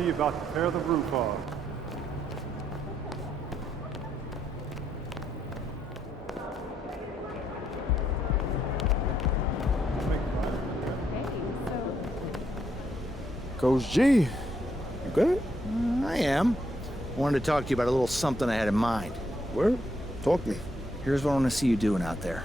pt about to tear the roof off. Coach G, you good? I am. I wanted to talk to you about a little something I had in mind. Where? Talk to me. Here's what I want to see you doing out there.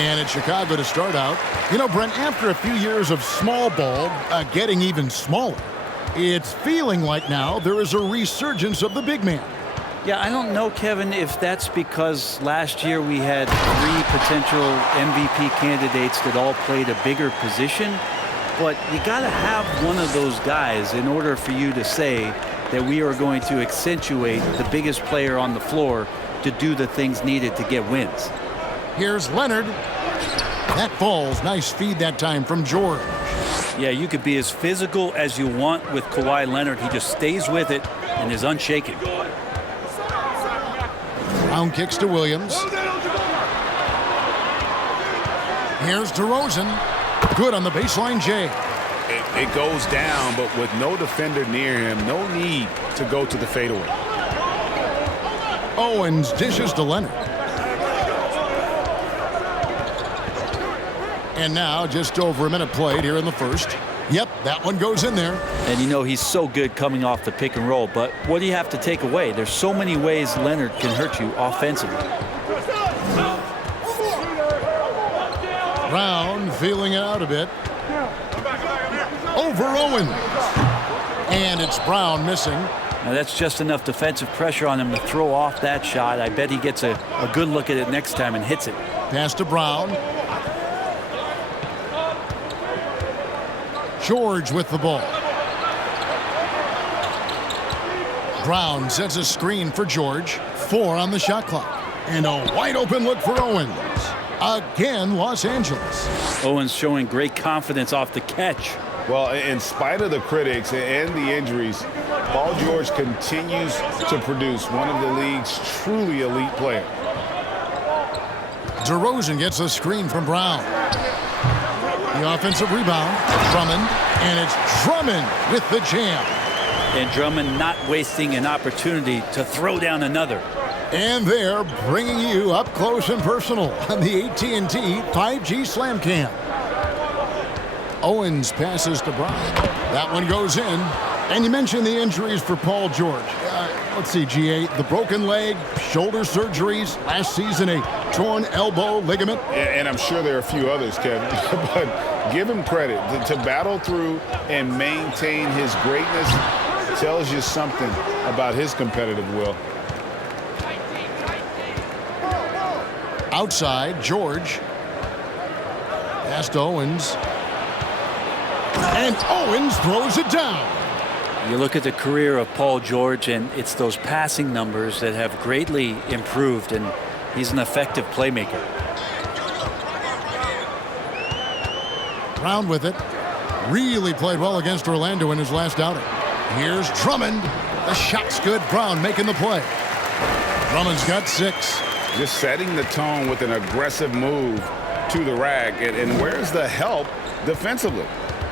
And it's Chicago to start out. You know, Brent, after a few years of small ball getting even smaller, it's feeling like now there is a resurgence of the big man. Yeah, I don't know, Kevin, if that's because last year we had 3 potential MVP candidates that all played a bigger position. But you got to have one of those guys in order for you to say that we are going to accentuate the biggest player on the floor to do the things needed to get wins. Here's Leonard. That falls. Nice feed that time from George. Yeah, you could be as physical as you want with Kawhi Leonard. He just stays with it and is unshaken. Brown kicks to Williams. Here's DeRozan. Good on the baseline, Jay. It goes down, but with no defender near him, no need to go to the fadeaway. Owens dishes to Leonard. And now just over a minute played here in the first. Yep, that one goes in there. And you know he's so good coming off the pick and roll, but what do you have to take away? There's so many ways Leonard can hurt you offensively. Brown feeling it out a bit. Over Owens. And it's Brown missing. Now that's just enough defensive pressure on him to throw off that shot. I bet he gets a good look at it next time and hits it. Pass to Brown. George with the ball. Brown sets a screen for George. 4 on the shot clock. And a wide open look for Owens. Again, Los Angeles. Owens showing great confidence off the catch. Well, in spite of the critics and the injuries, Paul George continues to produce one of the league's truly elite players. DeRozan gets a screen from Brown. The offensive rebound, Drummond, and it's Drummond with the jam. And Drummond not wasting an opportunity to throw down another. And they're bringing you up close and personal on the AT&T 5G Slam Cam. Owens passes to Brown. That one goes in. And you mentioned the injuries for Paul George. Let's see, G8, the broken leg, shoulder surgeries, last season a torn elbow ligament. And I'm sure there are a few others, Kevin, but give him credit. To battle through and maintain his greatness tells you something about his competitive will. Outside, George. Pass to Owens. And Owens throws it down. You look at the career of Paul George, and it's those passing numbers that have greatly improved, and he's an effective playmaker. Brown with it. Really played well against Orlando in his last outing. Here's Drummond. The shot's good. Brown making the play. Drummond's got 6. Just setting the tone with an aggressive move to the rack. And where's the help defensively?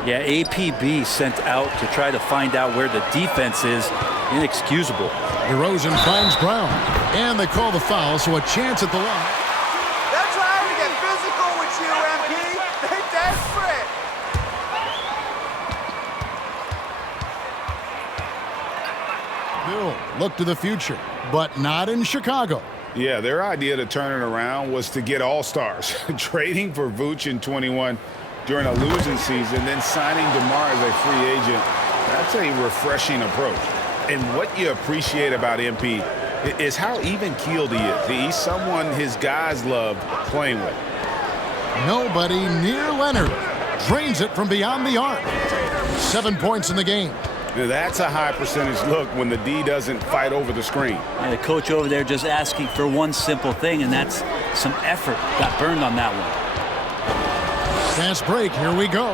Yeah, APB sent out to try to find out where the defense is. Inexcusable. DeRozan finds Brown. And they call the foul, so a chance at the line. They're trying to get physical with you, MP. They're desperate. Bill, look to the future, but not in Chicago. Yeah, their idea to turn it around was to get all-stars. Trading for Vooch in 21 during a losing season, then signing DeMar as a free agent. That's a refreshing approach. And what you appreciate about MP is how even-keeled he is. He's someone his guys love playing with. Nobody near Leonard. Drains it from beyond the arc. 7 points in the game. That's a high percentage look when the D doesn't fight over the screen. And the coach over there just asking for one simple thing, and that's some effort. Got burned on that one. Fast break, here we go.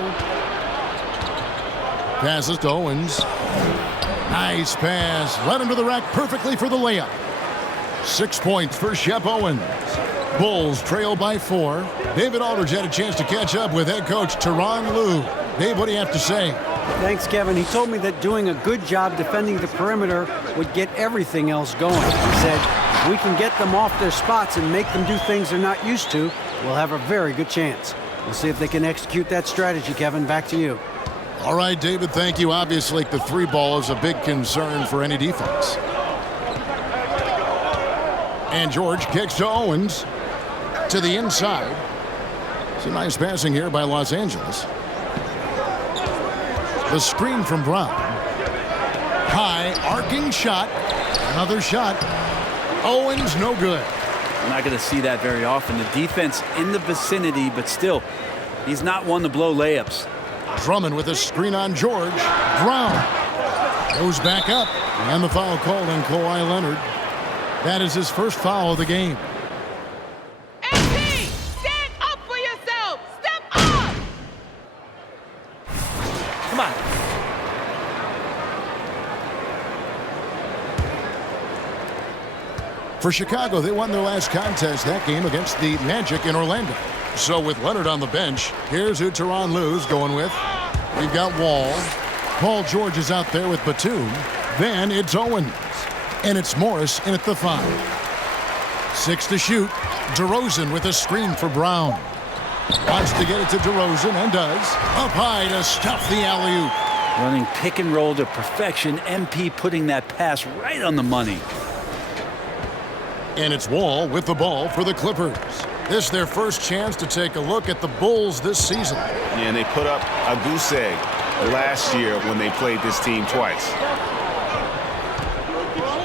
Passes to Owens. Nice pass. Led him to the rack perfectly for the layup. 6 points for Shep Owens. Bulls trail by 4. David Aldridge had a chance to catch up with head coach Tyronn Lue. Dave, what do you have to say? Thanks, Kevin. He told me that doing a good job defending the perimeter would get everything else going. He said, if we can get them off their spots and make them do things they're not used to, we'll have a very good chance. We'll see if they can execute that strategy, Kevin. Back to you. All right, David, thank you. Obviously, the 3 ball is a big concern for any defense. And George kicks to Owens to the inside. It's a nice passing here by Los Angeles. The screen from Brown. High, arcing shot. Another shot. Owens, no good. We're not going to see that very often. The defense in the vicinity, but still, he's not one to blow layups. Drummond with a screen on George. Brown goes back up. And the foul called on Kawhi Leonard. That is his first foul of the game. MP, stand up for yourself. Step up. Come on. For Chicago, they won their last contest that game against the Magic in Orlando. So with Leonard on the bench, here's who Tyronn Lue's going with. We've got Wall. Paul George is out there with Batum. Then it's Owens. And it's Morris in at the 5. 6 to shoot. DeRozan with a screen for Brown. Wants to get it to DeRozan and does. Up high to stuff the alley-oop. Running pick and roll to perfection. MP putting that pass right on the money. And it's Wall with the ball for the Clippers. This is their first chance to take a look at the Bulls this season. And they put up a goose egg last year when they played this team twice.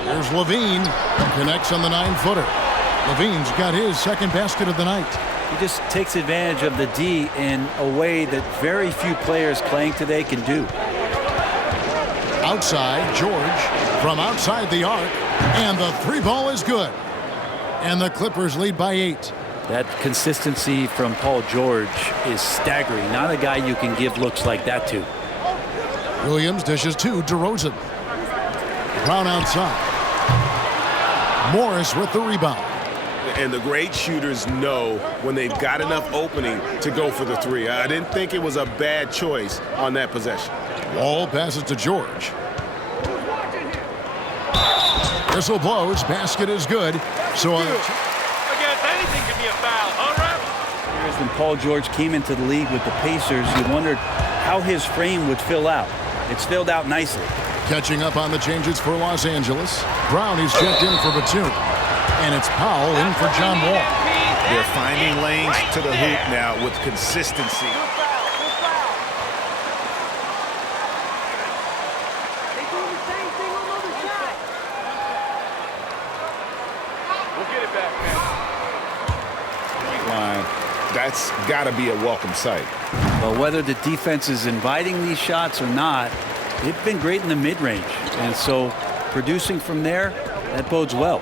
Here's Levine. Connects on the 9-footer. Levine's got his second basket of the night. He just takes advantage of the D in a way that very few players playing today can do. Outside, George from outside the arc. And the 3-ball is good. And the Clippers lead by 8. That consistency from Paul George is staggering. Not a guy you can give looks like that to. Williams dishes to DeRozan. Brown outside. Morris with the rebound. And the great shooters know when they've got enough opening to go for the 3. I didn't think it was a bad choice on that possession. Wall passes to George. Whistle blows. Basket is good. So Against anything can be a foul, huh, ref? Here's when Paul George came into the league with the Pacers, you wondered how his frame would fill out. It's filled out nicely. catching up on the changes for Los Angeles. Brown is checked in for Batum. And it's Powell in for John Wall. They're finding lanes to the hoop now with consistency. That's got to be a welcome sight. Well, whether the defense is inviting these shots or not, they've been great in the mid-range. And so producing from there, that bodes well.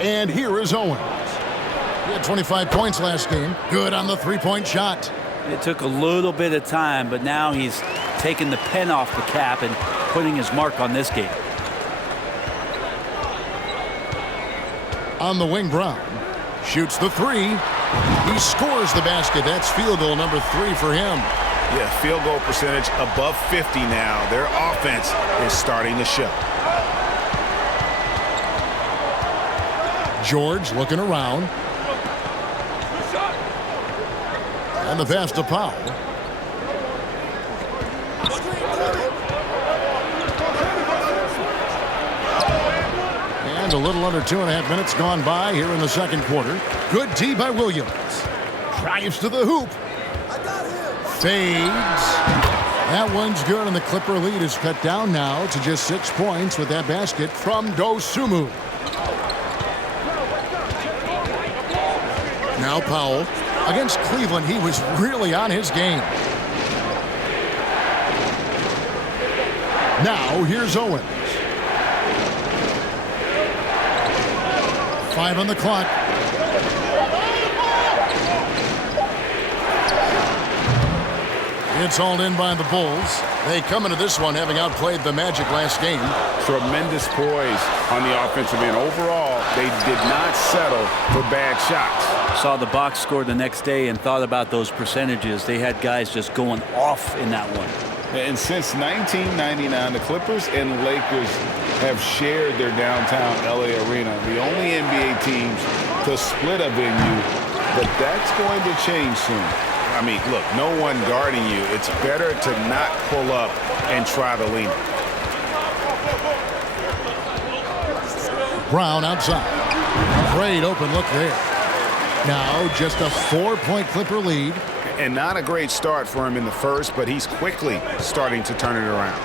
And here is Owens. He had 25 points last game. Good on the three-point shot. It took a little bit of time, but now he's taking the pen off the cap and putting his mark on this game. On the wing, Brown shoots the three. He scores the basket. That's field goal number 3 for him. Yeah, field goal percentage above 50 now. Their offense is starting to show. George looking around. And the pass to Powell. And a little under 2.5 minutes gone by here in the second quarter. Good D by Williams. Drives to the hoop. Fades. That one's good, and the Clipper lead is cut down now to just 6 points with that basket from Dosunmu. Now Powell. Against Cleveland, he was really on his game. Now here's Owens. 5 on the clock. It's hauled in by the Bulls. They come into this one having outplayed the Magic last game. Tremendous poise on the offensive end. Overall, they did not settle for bad shots. Saw the box score the next day and thought about those percentages. They had guys just going off in that one. And since 1999, the Clippers and Lakers have shared their downtown LA arena, the only NBA teams to split a venue, but that's going to change soon. I mean, look, no one guarding you. It's better to not pull up and try to lean. Brown outside. Great open look there. Now just a 4-point Clipper lead. And not a great start for him in the first, but he's quickly starting to turn it around.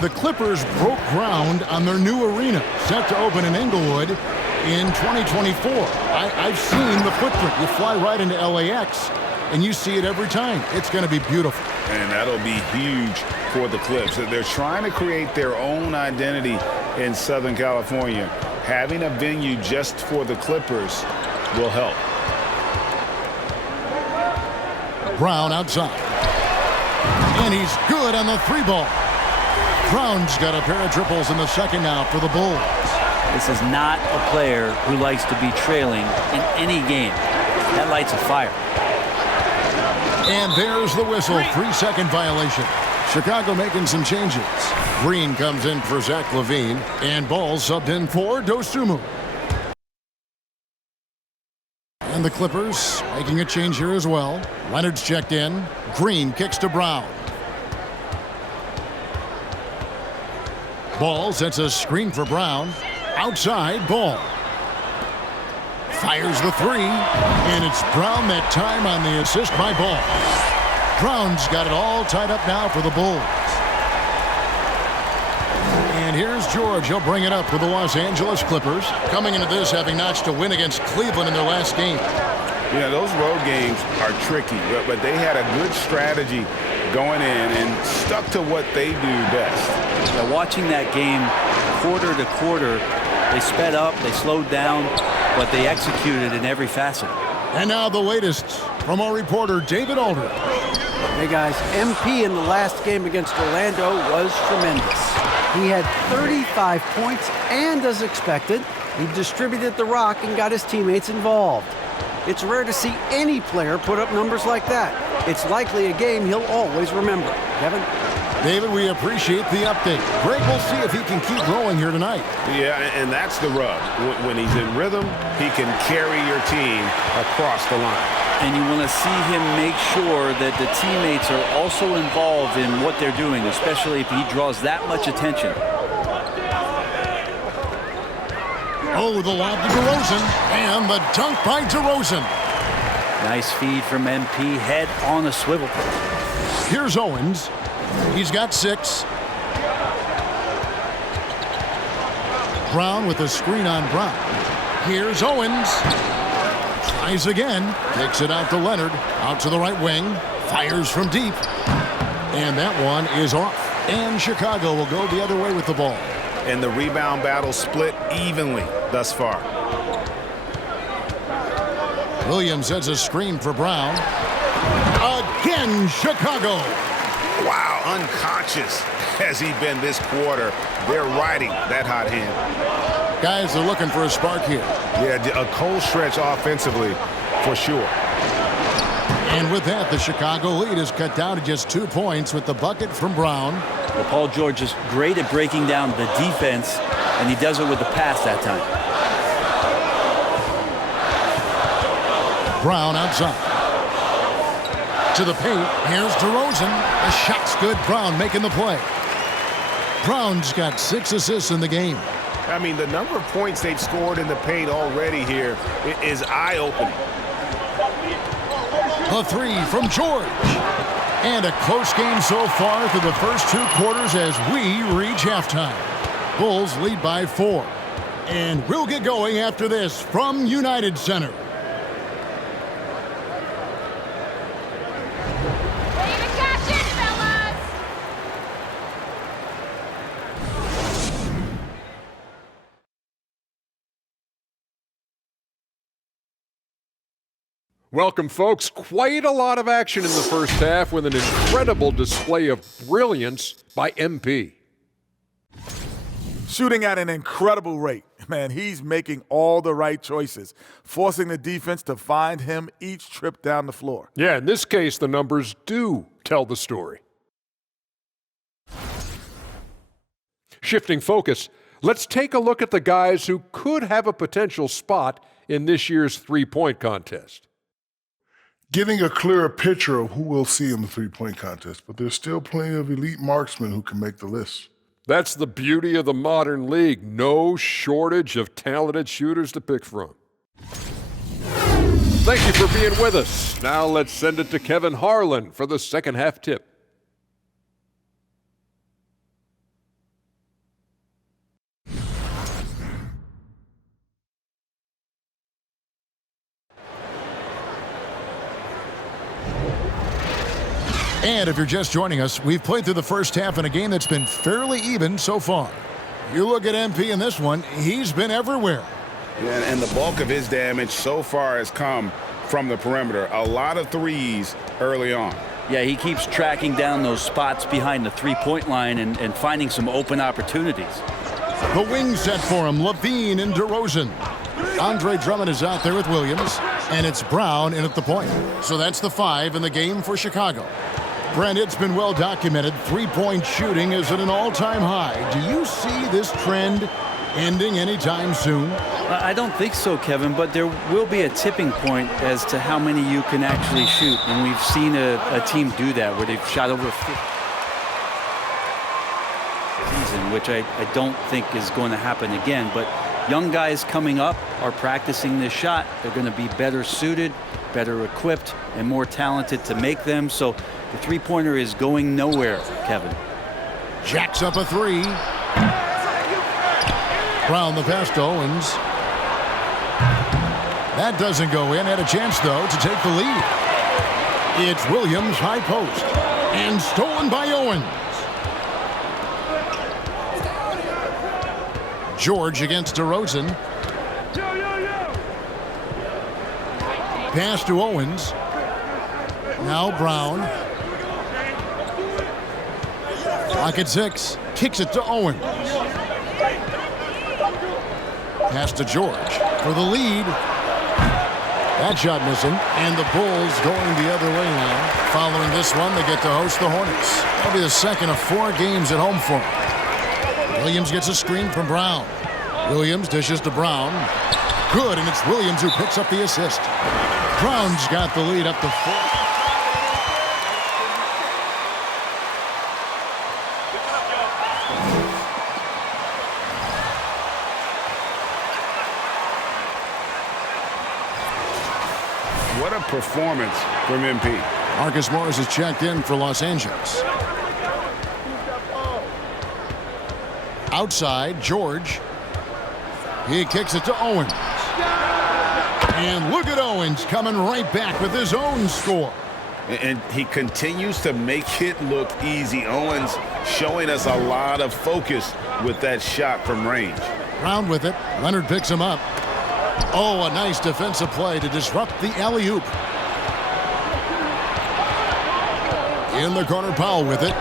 The Clippers broke ground on their new arena, set to open in Inglewood in 2024. I've seen the footprint. You fly right into LAX, and you see it every time. It's going to be beautiful. And that'll be huge for the Clips. They're trying to create their own identity in Southern California. Having a venue just for the Clippers will help. Brown outside. And he's good on the 3-ball. Brown's got a pair of triples in the second now for the Bulls. This is not a player who likes to be trailing in any game. That lights a fire. And there's the whistle. 3-second violation. Chicago making some changes. Green comes in for Zach LaVine, and Ball subbed in for Dosunmu. And the Clippers making a change here as well. Leonard's checked in. Green kicks to Brown. Ball sets a screen for Brown. Outside, Ball. Fires the three, and it's Brown that time on the assist by Ball. Brown's got it all tied up now for the Bulls. And here's George. He'll bring it up with the Los Angeles Clippers. Coming into this having notched a win against Cleveland in their last game. Yeah, those road games are tricky, but they had a good strategy going in and stuck to what they do best. Now, watching that game quarter to quarter, they sped up, they slowed down, but they executed in every facet. And now the latest from our reporter, David Aldridge. Hey guys, MP in the last game against Orlando was tremendous. He had 35 points, and as expected, he distributed the rock and got his teammates involved. It's rare to see any player put up numbers like that. It's likely a game he'll always remember. Kevin? David, we appreciate the update. Greg, we'll see if he can keep rolling here tonight. Yeah, and that's the rub. When he's in rhythm, he can carry your team across the line. And you want to see him make sure that the teammates are also involved in what they're doing, especially if he draws that much attention. Oh, the lob to DeRozan, and the dunk by DeRozan. Nice feed from MP, head on a swivel. Here's Owens. He's got 6. Brown with a screen on Brown. Here's Owens. Tries again. Takes it out to Leonard. Out to the right wing. Fires from deep. And that one is off. And Chicago will go the other way with the ball. And the rebound battle split evenly thus far. Williams has a screen for Brown. Again, Chicago. Wow, unconscious has he been this quarter. They're riding that hot hand. Guys are looking for a spark here. Yeah, a cold stretch offensively for sure. And with that, the Chicago lead is cut down to just 2 points with the bucket from Brown. Well, Paul George is great at breaking down the defense, and he does it with the pass that time. Brown outside. To the paint. Here's DeRozan. The shot's good. Brown making the play. Brown's got 6 assists in the game. I mean, the number of points they've scored in the paint already here is eye-opening. A 3 from George. And a close game so far through the first 2 quarters as we reach halftime. Bulls lead by 4. And we'll get going after this from United Center. Welcome, folks. Quite a lot of action in the first half with an incredible display of brilliance by MP. Shooting at an incredible rate. Man, he's making all the right choices, forcing the defense to find him each trip down the floor. Yeah, in this case, the numbers do tell the story. Shifting focus, let's take a look at the guys who could have a potential spot in this year's three-point contest. Getting a clearer picture of who we'll see in the three-point contest, but there's still plenty of elite marksmen who can make the list. That's the beauty of the modern league. No shortage of talented shooters to pick from. Thank you for being with us. Now let's send it to Kevin Harlan for the second half tip. And if you're just joining us, we've played through the first half in a game that's been fairly even so far. You look at MP in this one, he's been everywhere. Yeah, and the bulk of his damage so far has come from the perimeter. A lot of threes early on. Yeah, he keeps tracking down those spots behind the three-point line and finding some open opportunities. The wing set for him, Levine and DeRozan. Andre Drummond is out there with Williams, and it's Brown in at the point. So that's the 5 in the game for Chicago. Brent, it's been well documented. Three-point shooting is at an all-time high. Do you see this trend ending anytime soon? I don't think so, Kevin, but there will be a tipping point as to how many you can actually shoot. And we've seen a team do that where they've shot over 50 season, which I don't think is going to happen again. But young guys coming up are practicing this shot. They're going to be better suited, better equipped, and more talented to make them. So the three-pointer is going nowhere, Kevin. Jacks up a 3. Brown the pass to Owens. That doesn't go in. Had a chance, though, to take the lead. It's Williams, high post. And stolen by Owens. George against DeRozan. Pass to Owens. Now Brown. Clock at 6. Kicks it to Owens. Pass to George for the lead. That shot missing. And the Bulls going the other way now. Following this one, they get to host the Hornets. That'll be the second of 4 games at home for them. Williams gets a screen from Brown. Williams dishes to Brown. Good, and it's Williams who picks up the assist. Brown's got the lead up to 4. What a performance from MP. Marcus Morris is checked in for Los Angeles. Outside, George. He kicks it to Owens. And look at Owens coming right back with his own score. And he continues to make it look easy. Owens showing us a lot of focus with that shot from range. Brown with it. Leonard picks him up. Oh, a nice defensive play to disrupt the alley-oop. In the corner, Powell with it.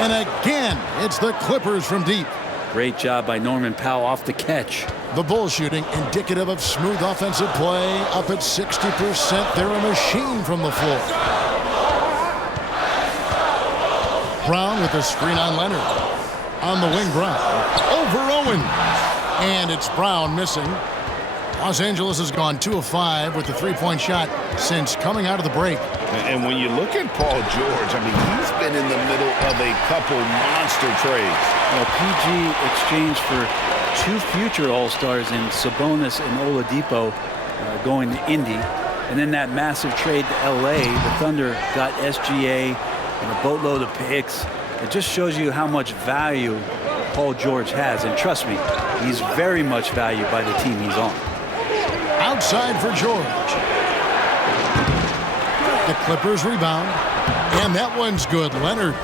And again, it's the Clippers from deep. Great job by Norman Powell off the catch. The Bulls shooting indicative of smooth offensive play. Up at 60%. They're a machine from the floor. Brown with a screen on Leonard. On the wing, Brown. Over Owens. And it's Brown missing. Los Angeles has gone 2 of 5 with the three-point shot since coming out of the break. And when you look at Paul George, I mean, he's been in the middle of a couple monster trades. Well, PG exchanged for 2 future All-Stars in Sabonis and Oladipo going to Indy. And then that massive trade to L.A., the Thunder got SGA and a boatload of picks. It just shows you how much value Paul George has. And trust me, he's very much valued by the team he's on. Outside for George. The Clippers rebound. And that one's good. Leonard.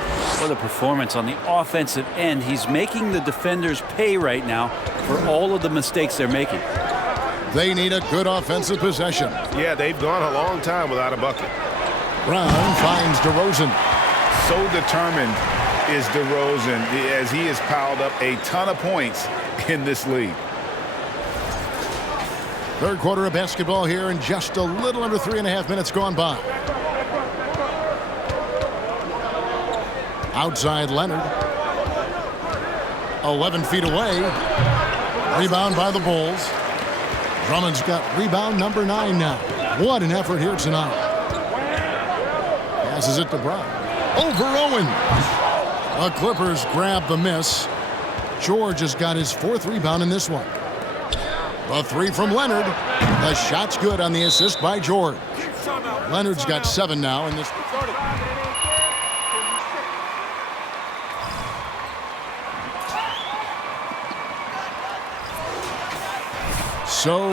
What a performance on the offensive end. He's making the defenders pay right now for all of the mistakes they're making. They need a good offensive possession. Yeah, they've gone a long time without a bucket. Brown finds DeRozan. So determined is DeRozan as he has piled up a ton of points in this league. Third quarter of basketball here, and just a little under 3.5 minutes gone by. Outside Leonard. 11 feet away. Rebound by the Bulls. Drummond's got rebound number 9 now. What an effort here tonight. Passes it to Brown. Over Owens. The Clippers grab the miss. George has got his 4th rebound in this one. The 3 from Leonard. The shot's good on the assist by George. Leonard's got 7 now in this. So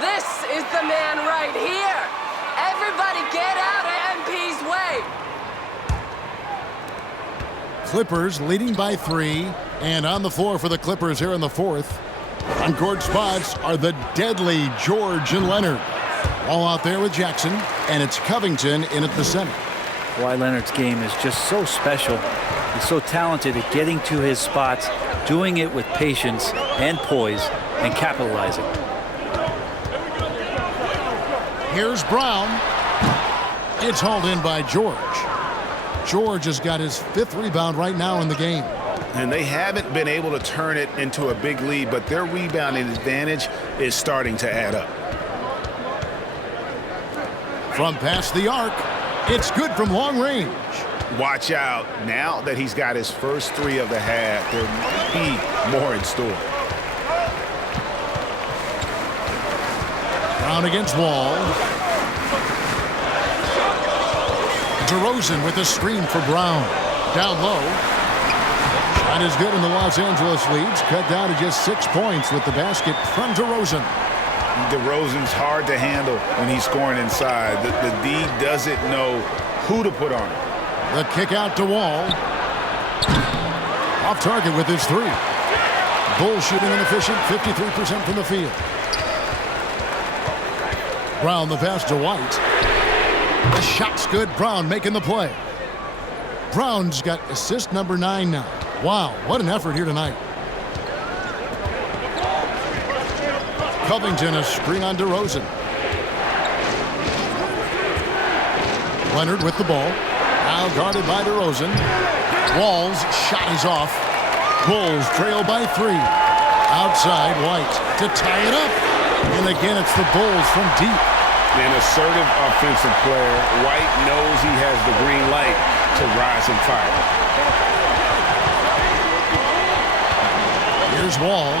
This is the man right here. Everybody get out of MP's way. Clippers leading by 3. And on the floor for the Clippers here in the fourth. On court spots are the deadly George and Leonard. All out there with Jackson, and it's Covington in at the center. Kawhi Leonard's game is just so special. He's so talented at getting to his spots, doing it with patience and poise, and capitalizing. Here's Brown. It's hauled in by George. George has got his 5th rebound right now in the game. And they haven't been able to turn it into a big lead, but their rebounding advantage is starting to add up. From past the arc, it's good from long range. Watch out. Now that he's got his first 3 of the half, there might be more in store. Brown against Wall. DeRozan with a screen for Brown. Down low. Shot is good, and the Los Angeles leads cut down to just 6 points with the basket from DeRozan. DeRozan's hard to handle when he's scoring inside. The D doesn't know who to put on him. The kick out to Wall. Off target with his 3. Bulls shooting inefficient, 53% from the field. Brown the pass to White. The shot's good. Brown making the play. Brown's got assist number 9 now. Wow, what an effort here tonight. Covington a screen on DeRozan. Leonard with the ball. Now guarded by DeRozan. Wall's shot is off. Bulls trail by 3. Outside White to tie it up. And again, it's the Bulls from deep. An assertive offensive player. White knows he has the green light to rise and fire. Here's Wall.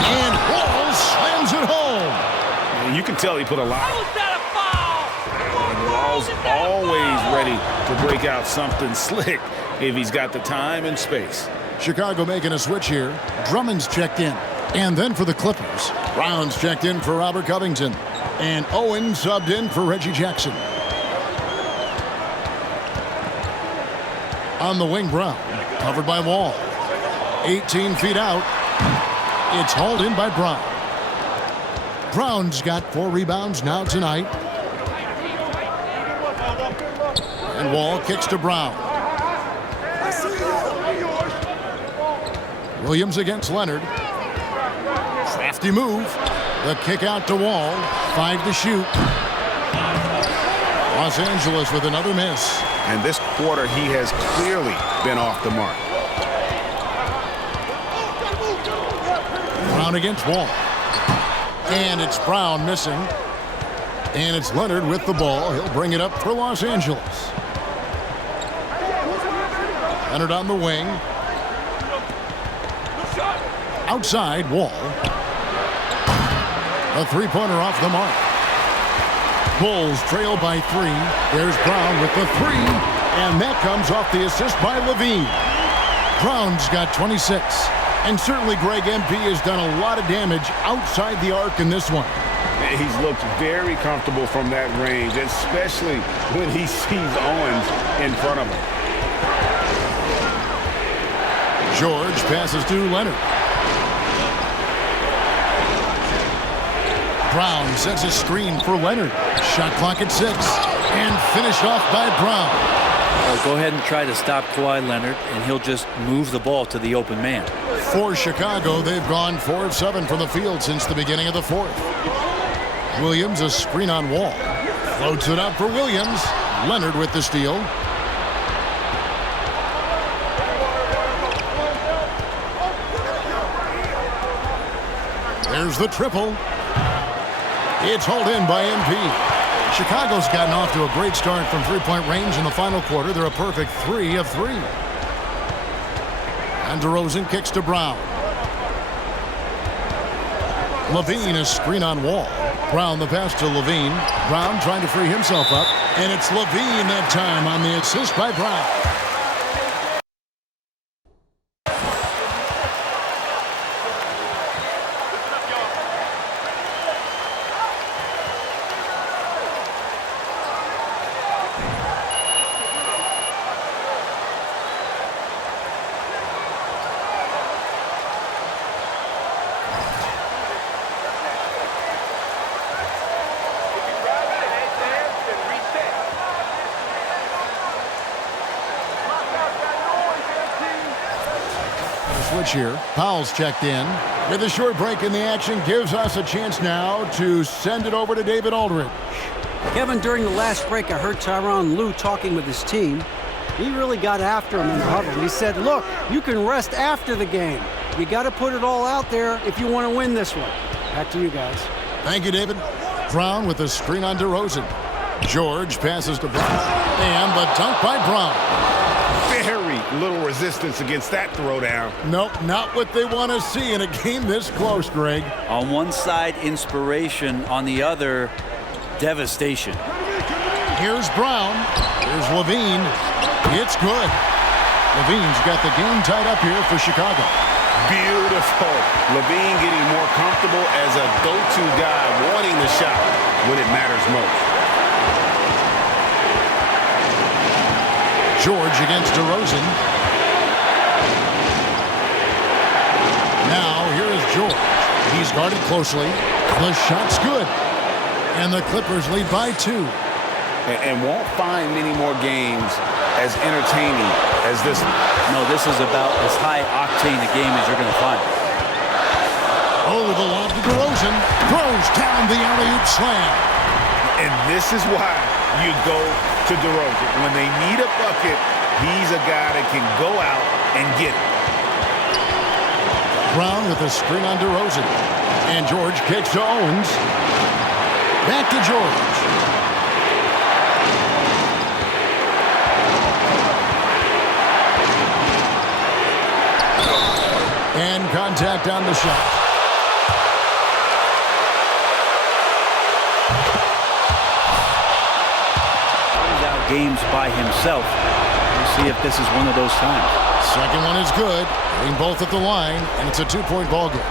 And Wall slams it home. And you can tell he put a lot. And Wall's always ready to break out something slick if he's got the time and space. Chicago making a switch here. Drummond's checked in. And then for the Clippers, Brown's checked in for Robert Covington. And Owen subbed in for Reggie Jackson. On the wing, Brown. Covered by Wall. 18 feet out. It's hauled in by Brown. Brown's got 4 rebounds now tonight. And Wall kicks to Brown. Williams against Leonard. Crafty move. The kick out to Wall. 5 to shoot. Los Angeles with another miss. And this quarter, he has clearly been off the mark. Brown against Wall. And it's Brown missing. And it's Leonard with the ball. He'll bring it up for Los Angeles. Leonard on the wing. Outside, Wall. A 3-pointer off the mark. Bulls trail by 3. There's Brown with the 3. And that comes off the assist by Levine. Brown's got 26. And certainly Greg MP has done a lot of damage outside the arc in this one. He's looked very comfortable from that range, especially when he sees Owens in front of him. George passes to Leonard. Brown sets a screen for Leonard. Shot clock at 6. And finished off by Brown. Go ahead and try to stop Kawhi Leonard, and he'll just move the ball to the open man. For Chicago, they've gone 4 of 7 from the field since the beginning of the fourth. Williams a screen on Wall. Floats it up for Williams. Leonard with the steal. There's the triple. It's hauled in by MP. Chicago's gotten off to a great start from 3-point range in the final quarter. They're a perfect 3 of 3. And DeRozan kicks to Brown. Levine a screen on Wall. Brown the pass to Levine. Brown trying to free himself up. And it's Levine that time on the assist by Brown. bench here. Powell's checked in. With a short break in the action, gives us a chance now to send it over to David Aldridge. Kevin, during the last break, I heard Tyronn Lue talking with his team. He really got after him in the huddle. He said, look, you can rest after the game. You got to put it all out there if you want to win this one. Back to you guys. Thank you, David. Brown with the screen on DeRozan. George passes to Brown. And the dunk by Brown. Very little resistance against that throwdown. Nope, not what they want to see in a game this close, Greg. On one side, inspiration. On the other, devastation. Here's Brown. Here's Levine. It's good. Levine's got the game tied up here for Chicago. Beautiful. Levine getting more comfortable as a go-to guy, wanting the shot when it matters most. George against DeRozan. Now, here is George. He's guarded closely. The shot's good. And the Clippers lead by 2. And won't find many more games as entertaining as this one. No, this is about as high-octane a game as you're going to find. Oh, the lob to DeRozan. Throws down the alley-oop slam. And this is why you go to DeRozan. When they need a bucket, he's a guy that can go out and get it. Brown with a screen on DeRozan. And George kicks to Owens. Back to George. And contact on the shot. He's out games by himself. We'll see if this is one of those times. Second one is good. Getting both at the line, and it's a 2-point ball game.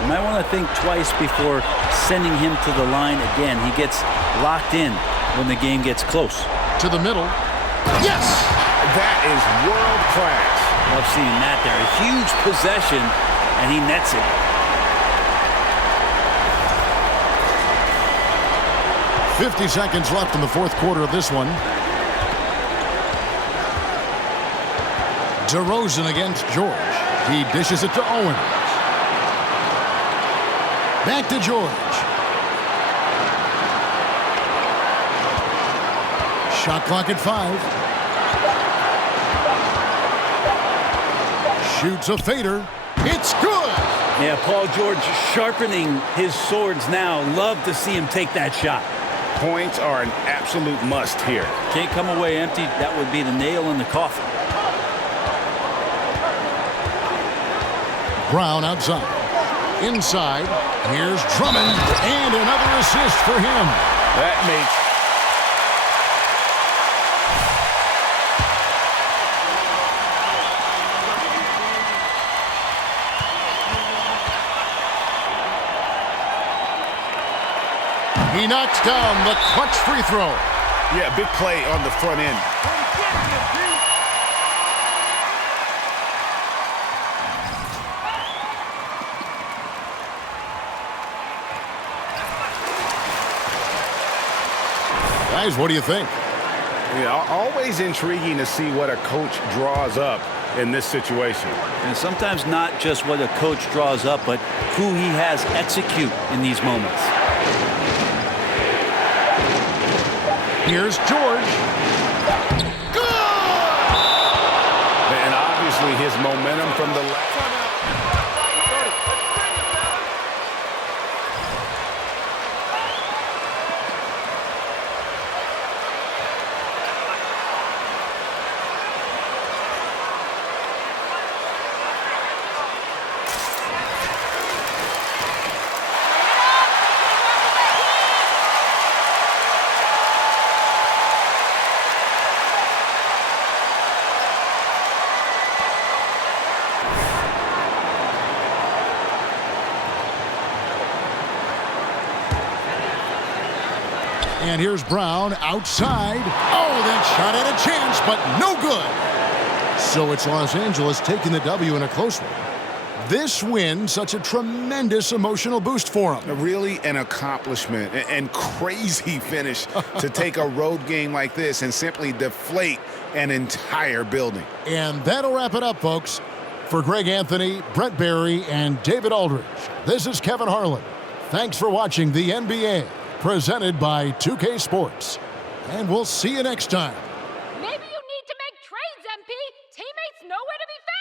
You might want to think twice before sending him to the line again. He gets locked in when the game gets close. To the middle. Yes! That is world class. Love seeing that there. A huge possession, and he nets it. .50 seconds left in the fourth quarter of this one. DeRozan against George. He dishes it to Owens. Back to George. Shot clock at 5. Shoots a fader. It's good. Yeah, Paul George sharpening his swords now. Love to see him take that shot. Points are an absolute must here. Can't come away empty. That would be the nail in the coffin. Brown outside. Inside. Here's Drummond. And another assist for him. That makes He knocks down the clutch free throw. Yeah, big play on the front end. Guys, what do you think? Yeah, always intriguing to see what a coach draws up in this situation. And sometimes not just what a coach draws up, but who he has execute in these moments. Here's George. Good! And obviously his momentum from the left. And here's Brown outside. Oh, that shot had a chance, but no good. So it's Los Angeles taking the W in a close one. This win, such a tremendous emotional boost for them. Really an accomplishment and crazy finish to take a road game like this and simply deflate an entire building. And that'll wrap it up, folks. For Greg Anthony, Brett Barry, and David Aldridge, this is Kevin Harlan. Thanks for watching the NBA, presented by 2K Sports. And we'll see you next time. Maybe you need to make trades, MP. Teammates know where to be found.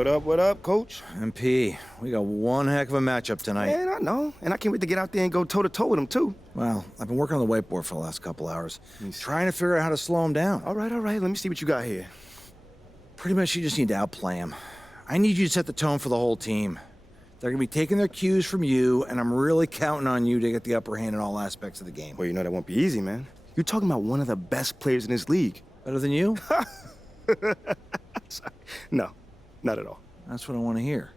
What up, Coach? MP, we got one heck of a matchup tonight. Man, I know. And I can't wait to get out there and go toe-to-toe with him, too. Well, I've been working on the whiteboard for the last couple hours, trying to figure out how to slow him down. All right. Let me see what you got here. Pretty much you just need to outplay him. I need you to set the tone for the whole team. They're going to be taking their cues from you, and I'm really counting on you to get the upper hand in all aspects of the game. Well, you know that won't be easy, man. You're talking about one of the best players in this league. Better than you? No, not at all. That's what I want to hear.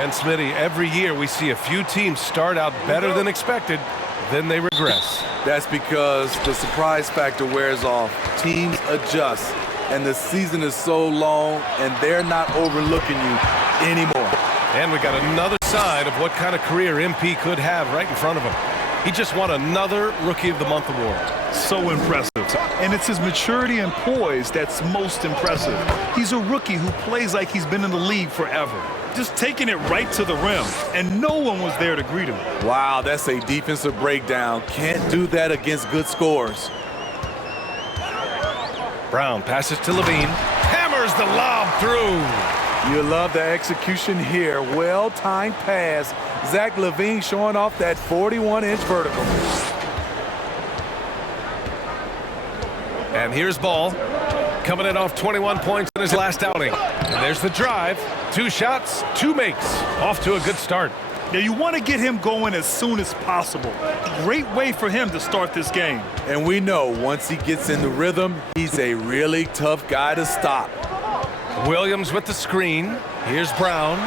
And Smitty, every year we see a few teams start out better than expected, then they regress. That's because the surprise factor wears off. Teams adjust, and the season is so long, and they're not overlooking you anymore. And we got another side of what kind of career MP could have right in front of him. He just won another Rookie of the Month award. So impressive. And it's his maturity and poise that's most impressive. He's a rookie who plays like he's been in the league forever. Just taking it right to the rim, and no one was there to greet him. Wow, that's a defensive breakdown. Can't do that against good scores. Brown passes to Levine. Hammers the lob through. You love the execution here. Well-timed pass. Zach LaVine showing off that 41-inch vertical. And here's Ball. Coming in off 21 points in his last outing. And there's the drive. 2 shots, 2 makes. Off to a good start. Now you want to get him going as soon as possible. Great way for him to start this game. And we know once he gets in the rhythm, he's a really tough guy to stop. Williams with the screen. Here's Brown.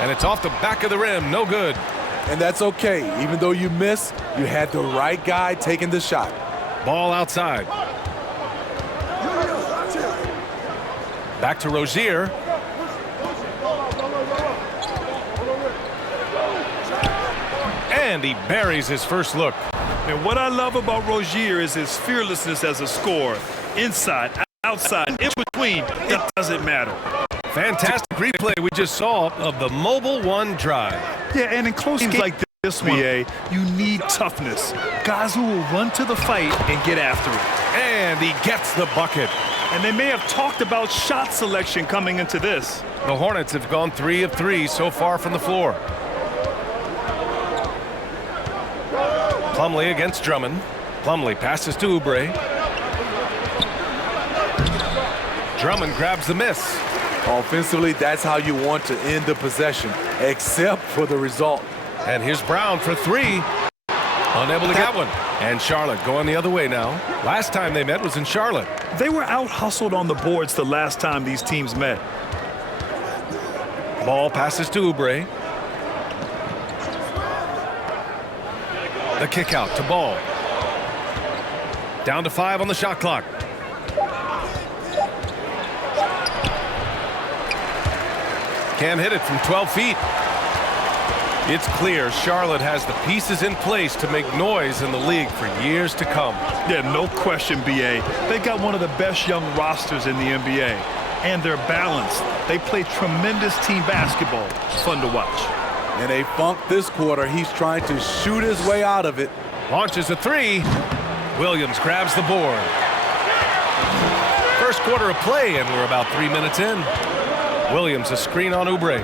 And it's off the back of the rim. No good. And that's okay. Even though you miss, you had the right guy taking the shot. Ball outside. Back to Rozier. And he buries his first look. And what I love about Rozier is his fearlessness as a scorer. Inside, outside, in between, it doesn't matter. Fantastic replay we just saw of the Mobile One drive. Yeah, and in close games like this one, you need toughness. Guys who will run to the fight and get after it. And he gets the bucket. And they may have talked about shot selection coming into this. The Hornets have gone 3 of 3 so far from the floor. Plumlee against Drummond. Plumlee passes to Oubre. Drummond grabs the miss. Offensively, that's how you want to end the possession, except for the result. And here's Brown for 3. Unable to get one. And Charlotte going the other way now. Last time they met was in Charlotte. They were out-hustled on the boards the last time these teams met. Ball passes to Oubre. The kick out to Ball. Down to 5 on the shot clock. Can't hit it from 12 feet. It's clear Charlotte has the pieces in place to make noise in the league for years to come. Yeah, no question, B.A. They got one of the best young rosters in the NBA. And they're balanced. They play tremendous team basketball. Fun to watch. In a funk this quarter, he's trying to shoot his way out of it. Launches a 3. Williams grabs the board. First quarter of play, and we're about 3 minutes in. Williams a screen on Oubre.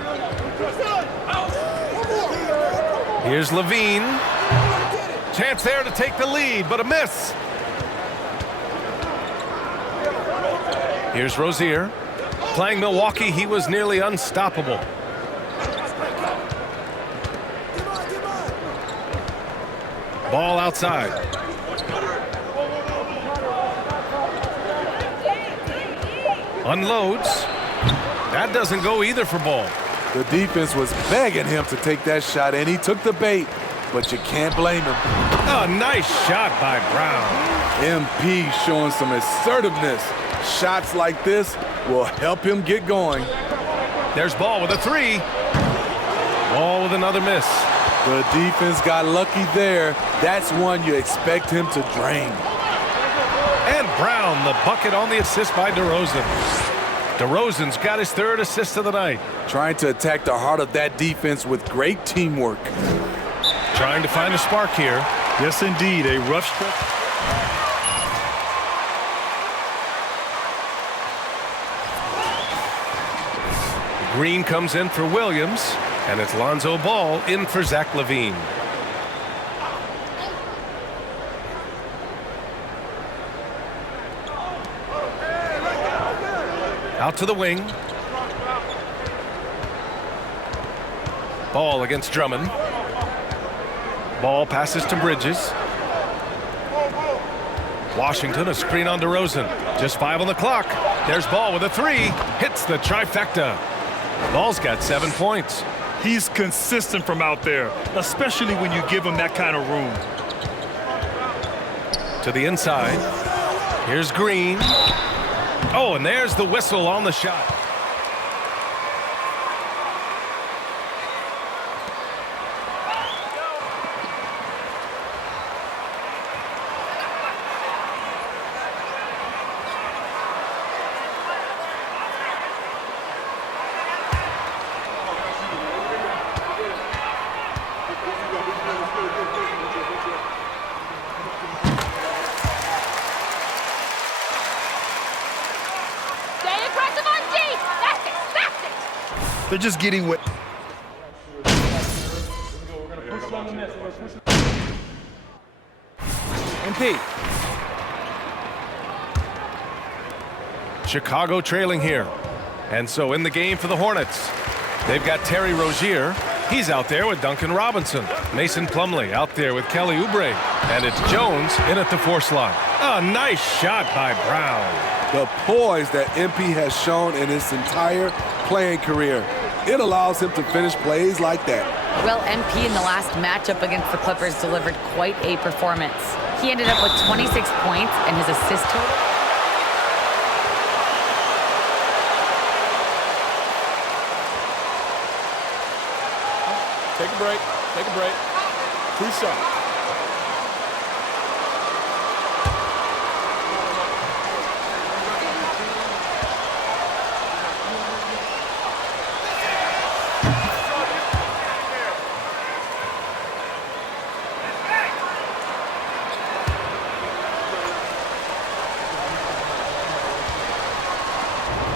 Here's Levine. Chance there to take the lead, but a miss. Here's Rozier. Playing Milwaukee, he was nearly unstoppable. Ball outside. Unloads. That doesn't go either for Ball. The defense was begging him to take that shot, and he took the bait, but you can't blame him. A nice shot by Brown. MP showing some assertiveness. Shots like this will help him get going. There's Ball with a 3. Ball with another miss. The defense got lucky there. That's one you expect him to drain. And Brown, the bucket on the assist by DeRozan. DeRozan's got his 3rd assist of the night. Trying to attack the heart of that defense with great teamwork. Trying to find a spark here. Yes, indeed. A rough stretch. Green comes in for Williams, and it's Lonzo Ball in for Zach LaVine. Out to the wing. Ball against Drummond. Ball passes to Bridges. Washington a screen on DeRozan. Just 5 on the clock. There's Ball with a 3. Hits the trifecta. Ball's got 7 points. He's consistent from out there, especially when you give him that kind of room. To the inside. Here's Green. Oh, and there's the whistle on the shot. They're just getting what. MP. Chicago trailing here. And so in the game for the Hornets, they've got Terry Rozier. He's out there with Duncan Robinson. Mason Plumlee out there with Kelly Oubre. And it's Jones in at the 4 slot. A nice shot by Brown. The poise that MP has shown in his entire playing career. It allows him to finish plays like that. Well, MP in the last matchup against the Clippers delivered quite a performance. He ended up with 26 points and his assist total. Take a break. Take a break. 2 shots.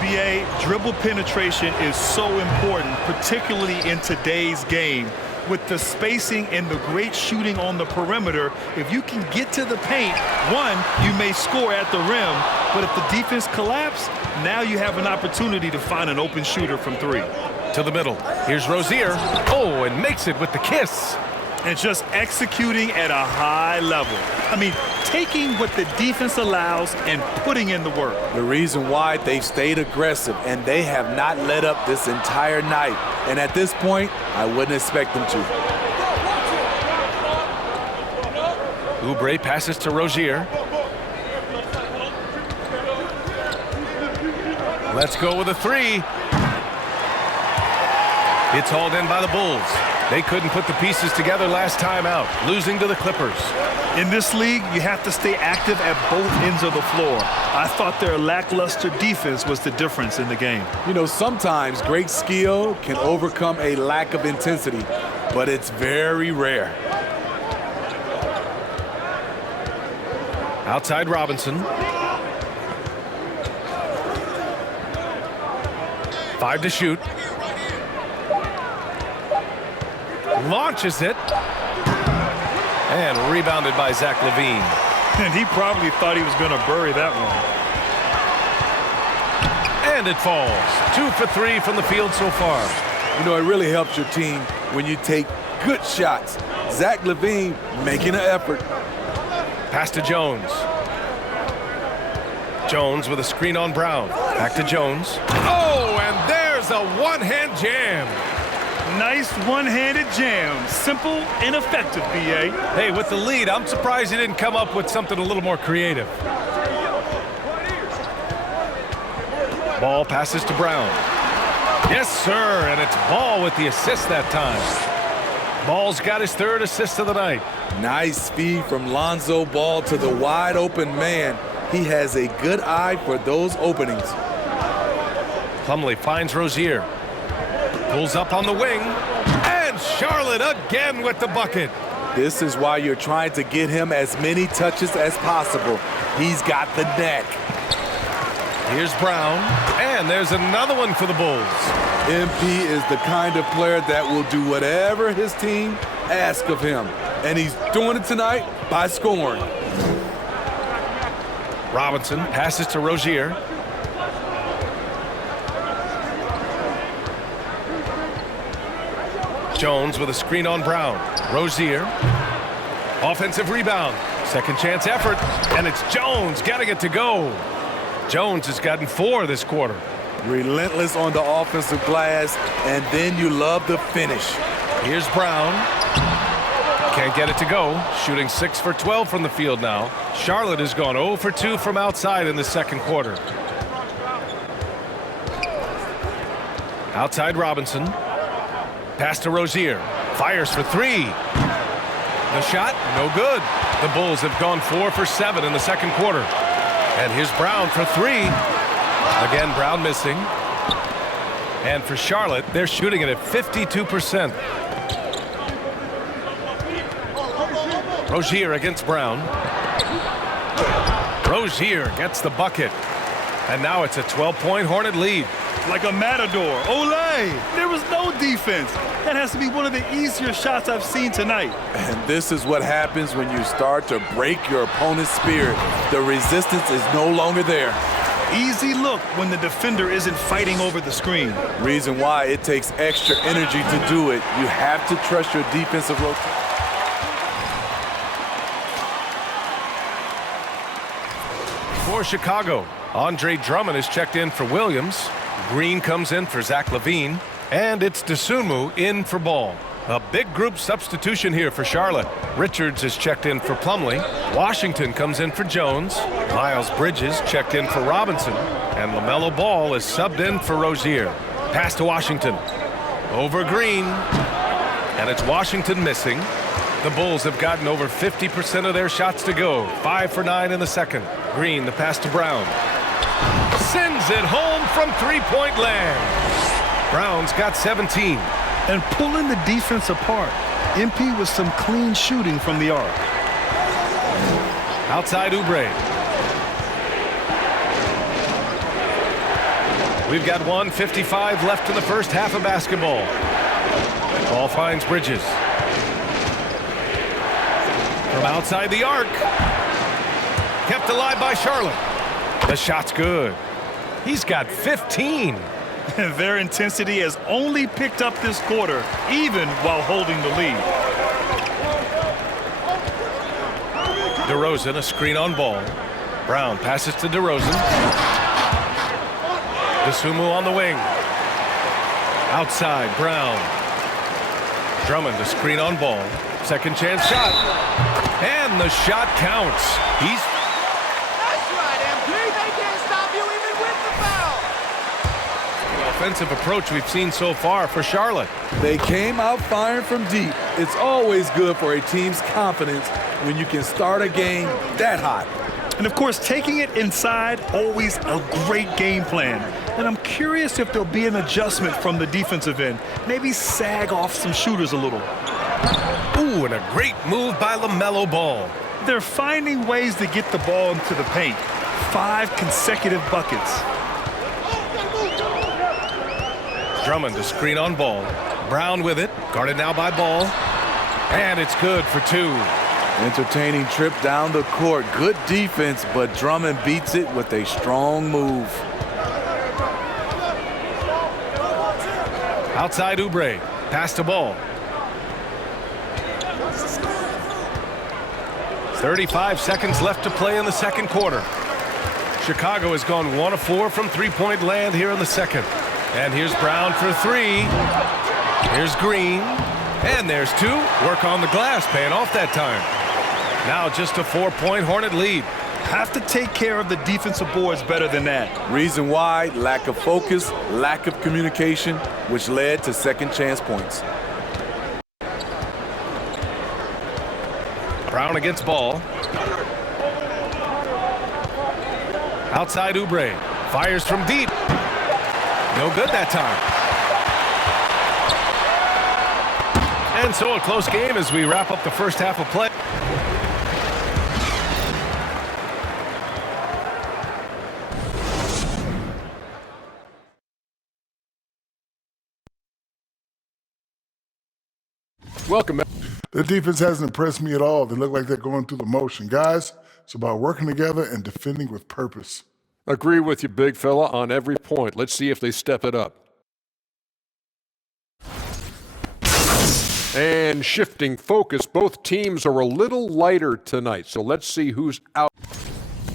BA, dribble penetration is so important, particularly in today's game. With the spacing and the great shooting on the perimeter, if you can get to the paint, one, you may score at the rim, but if the defense collapses, now you have an opportunity to find an open shooter from 3. To the middle. Here's Rozier. Oh, and makes it with the kiss. And just executing at a high level. I mean, taking what the defense allows and putting in the work. The reason why they've stayed aggressive and they have not let up this entire night. And at this point, I wouldn't expect them to. Oubre passes to Rozier. Let's go with a 3. It's hauled in by the Bulls. They couldn't put the pieces together last time out, losing to the Clippers. In this league, you have to stay active at both ends of the floor. I thought their lackluster defense was the difference in the game. You know, sometimes great skill can overcome a lack of intensity, but it's very rare. Outside Robinson. 5 to shoot. Launches it. And rebounded by Zach LaVine. And he probably thought he was going to bury that one. And it falls. 2 for 3 from the field so far. You know, it really helps your team when you take good shots. Zach LaVine making an effort. Pass to Jones. Jones with a screen on Brown. Back to Jones. Oh, and there's a one-hand jam. Nice one-handed jam. Simple and effective, BA. Hey, with the lead, I'm surprised he didn't come up with something a little more creative. Ball passes to Brown. Yes, sir, and it's Ball with the assist that time. Ball's got his 3rd assist of the night. Nice speed from Lonzo Ball to the wide-open man. He has a good eye for those openings. Plumlee finds Rozier. Pulls up on the wing, and Charlotte again with the bucket. This is why you're trying to get him as many touches as possible. He's got the neck. Here's Brown, and there's another one for the Bulls. MP is the kind of player that will do whatever his team asks of him, and he's doing it tonight by scoring. Robinson passes to Rozier. Jones with a screen on Brown. Rozier. Offensive rebound. Second chance effort. And it's Jones getting it to go. Jones has gotten 4 this quarter. Relentless on the offensive glass, and then you love the finish. Here's Brown. Can't get it to go. Shooting 6 for 12 from the field now. Charlotte has gone 0 for 2 from outside in the second quarter. Outside Robinson. Pass to Rozier. Fires for 3. The shot, no good. The Bulls have gone 4 for 7 in the second quarter. And here's Brown for 3. Again, Brown missing. And for Charlotte, they're shooting it at 52%. Rozier against Brown. Rozier gets the bucket. And now it's a 12-point Hornet lead. Like a matador. Olay! There was no defense. That has to be one of the easier shots I've seen tonight. And this is what happens when you start to break your opponent's spirit. The resistance is no longer there. Easy look when the defender isn't fighting over the screen. Reason why it takes extra energy to do it. You have to trust your defensive rotation. For Chicago, Andre Drummond is checked in for Williams. Green comes in for Zach LaVine. And it's Dosunmu in for Ball. A big group substitution here for Charlotte. Richards is checked in for Plumlee. Washington comes in for Jones. Miles Bridges checked in for Robinson. And LaMelo Ball is subbed in for Rozier. Pass to Washington. Over Green. And it's Washington missing. The Bulls have gotten over 50% of their shots to go. 5 for 9 in the second. Green, the pass to Brown. Sends it home from three-point land. Brown's got 17. And pulling the defense apart. MP with some clean shooting from the arc. Outside Oubre. We've got 1:55 left in the first half of basketball. Ball finds Bridges. From outside the arc. Kept alive by Charlotte. The shot's good. He's got 15. Their intensity has only picked up this quarter, even while holding the lead. DeRozan, a screen on Ball. Brown passes to DeRozan. Dosunmu on the wing. Outside, Brown. Drummond, a screen on Ball. Second chance shot. And the shot counts. He's offensive approach we've seen so far for Charlotte. They came out firing from deep. It's always good for a team's confidence when you can start a game that hot. And of course, taking it inside, always a great game plan. And I'm curious if there'll be an adjustment from the defensive end. Maybe sag off some shooters a little. Ooh, and a great move by LaMelo Ball. They're finding ways to get the ball into the paint. 5 consecutive buckets. Drummond, a screen on Ball. Brown with it. Guarded now by Ball. And it's good for 2. Entertaining trip down the court. Good defense, but Drummond beats it with a strong move. Outside Oubre. Pass to Ball. 35 seconds left to play in the second quarter. Chicago has gone 1 of 4 from three-point land here in the second. And here's Brown for 3. Here's Green. And there's 2. Work on the glass, paying off that time. Now just a 4-point Hornet lead. Have to take care of the defensive boards better than that. Reason why: lack of focus, lack of communication, which led to second chance points. Brown against Ball. Outside Oubre. Fires from deep. No good that time. And so a close game as we wrap up the first half of play. Welcome. The defense hasn't impressed me at all. They look like they're going through the motion. Guys, it's about working together and defending with purpose. Agree with you, big fella, on every point. Let's see if they step it up. And shifting focus, both teams are a little lighter tonight, so let's see who's out.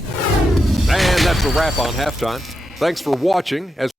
And that's a wrap on halftime. Thanks for watching. As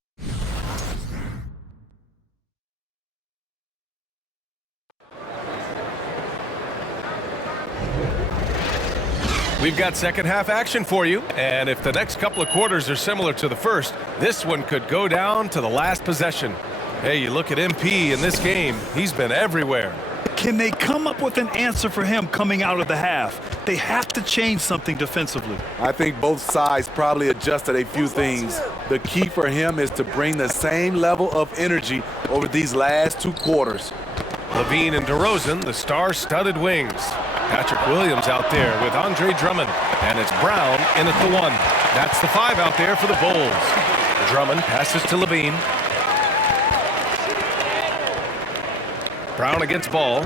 We've got second half action for you, and if the next couple of quarters are similar to the first, this one could go down to the last possession. Hey, you look at MP in this game, he's been everywhere. Can they come up with an answer for him coming out of the half? They have to change something defensively. I think both sides probably adjusted a few things. The key for him is to bring the same level of energy over these last 2 quarters. Levine and DeRozan, the star-studded wings. Patrick Williams out there with Andre Drummond. And it's Brown in at the 1. That's the 5 out there for the Bulls. Drummond passes to Levine. Brown against Ball.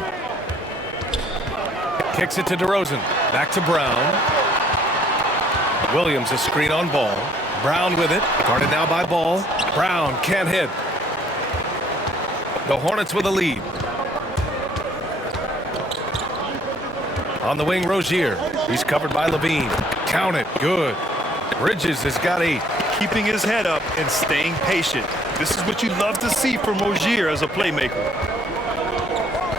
Kicks it to DeRozan. Back to Brown. Williams a screen on Ball. Brown with it. Guarded now by Ball. Brown can't hit. The Hornets with a lead. On the wing, Rozier. He's covered by Levine. Count it. Good. Bridges has got 8. Keeping his head up and staying patient. This is what you love to see from Rozier as a playmaker.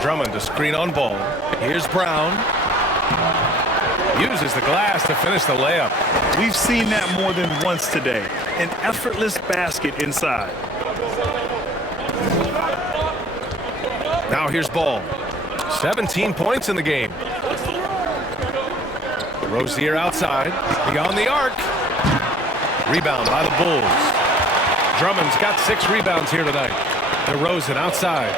Drummond to screen on Ball. Here's Brown. Uses the glass to finish the layup. We've seen that more than once today. An effortless basket inside. Now here's Ball. 17 points in the game. Rozier outside. Beyond the arc. Rebound by the Bulls. Drummond's got 6 rebounds here tonight. DeRozan outside.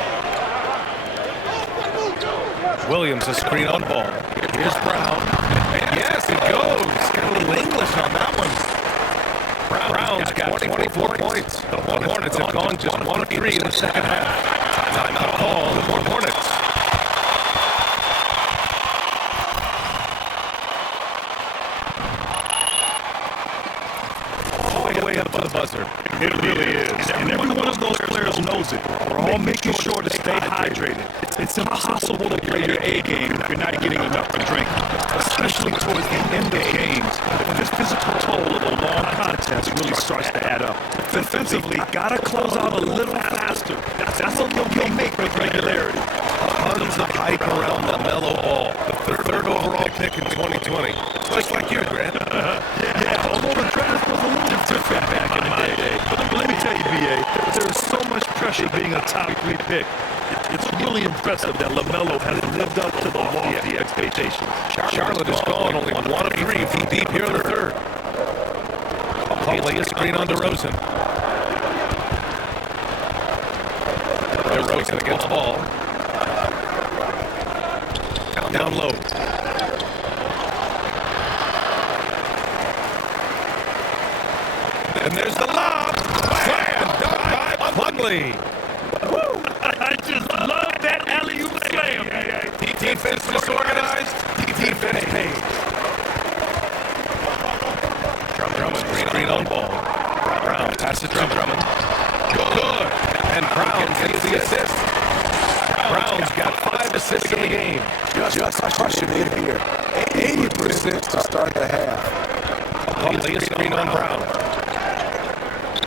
Williams a screen on Ball. Here's Brown. Yes, it goes. Got a little English on that one. Brown's got 24 points. The Hornets have gone just 1 of 3 in the second half. Timeout call. The Hornets. Way up to the buzzer. It really is. And every one of those players knows it. We're all making sure to stay hydrated. It's impossible to play your A game if you're not getting enough to drink, especially towards the end of games. This physical toll of a long contest really starts to add up. Defensively, gotta close out a little faster. That's a look you'll make with regularity. Tons of hype around LaMelo Ball, the third overall pick in 2020. Just like you, Grant. Yeah, although the draft was a little different back in my day. But let me tell you, B.A., there's so much pressure being a top 3 pick. It's really impressive that LaMelo has lived up to the lofty expectations. Charlotte is gone, only 1 of 3 from deep here in the third. Play a screen on DeRozan. DeRozan against Ball. Down low. And there's the lob. Slam dunk by Plumlee. I just love that alley-oop slam. Defense disorganized. Defense paid. Drummond screen on Ball. Brown passes to Drummond. Good. And Brown gets the assist. Brown's got 5 assists in the game. Just crushing it here. 80% to start the half. Plumlee a screen on Brown.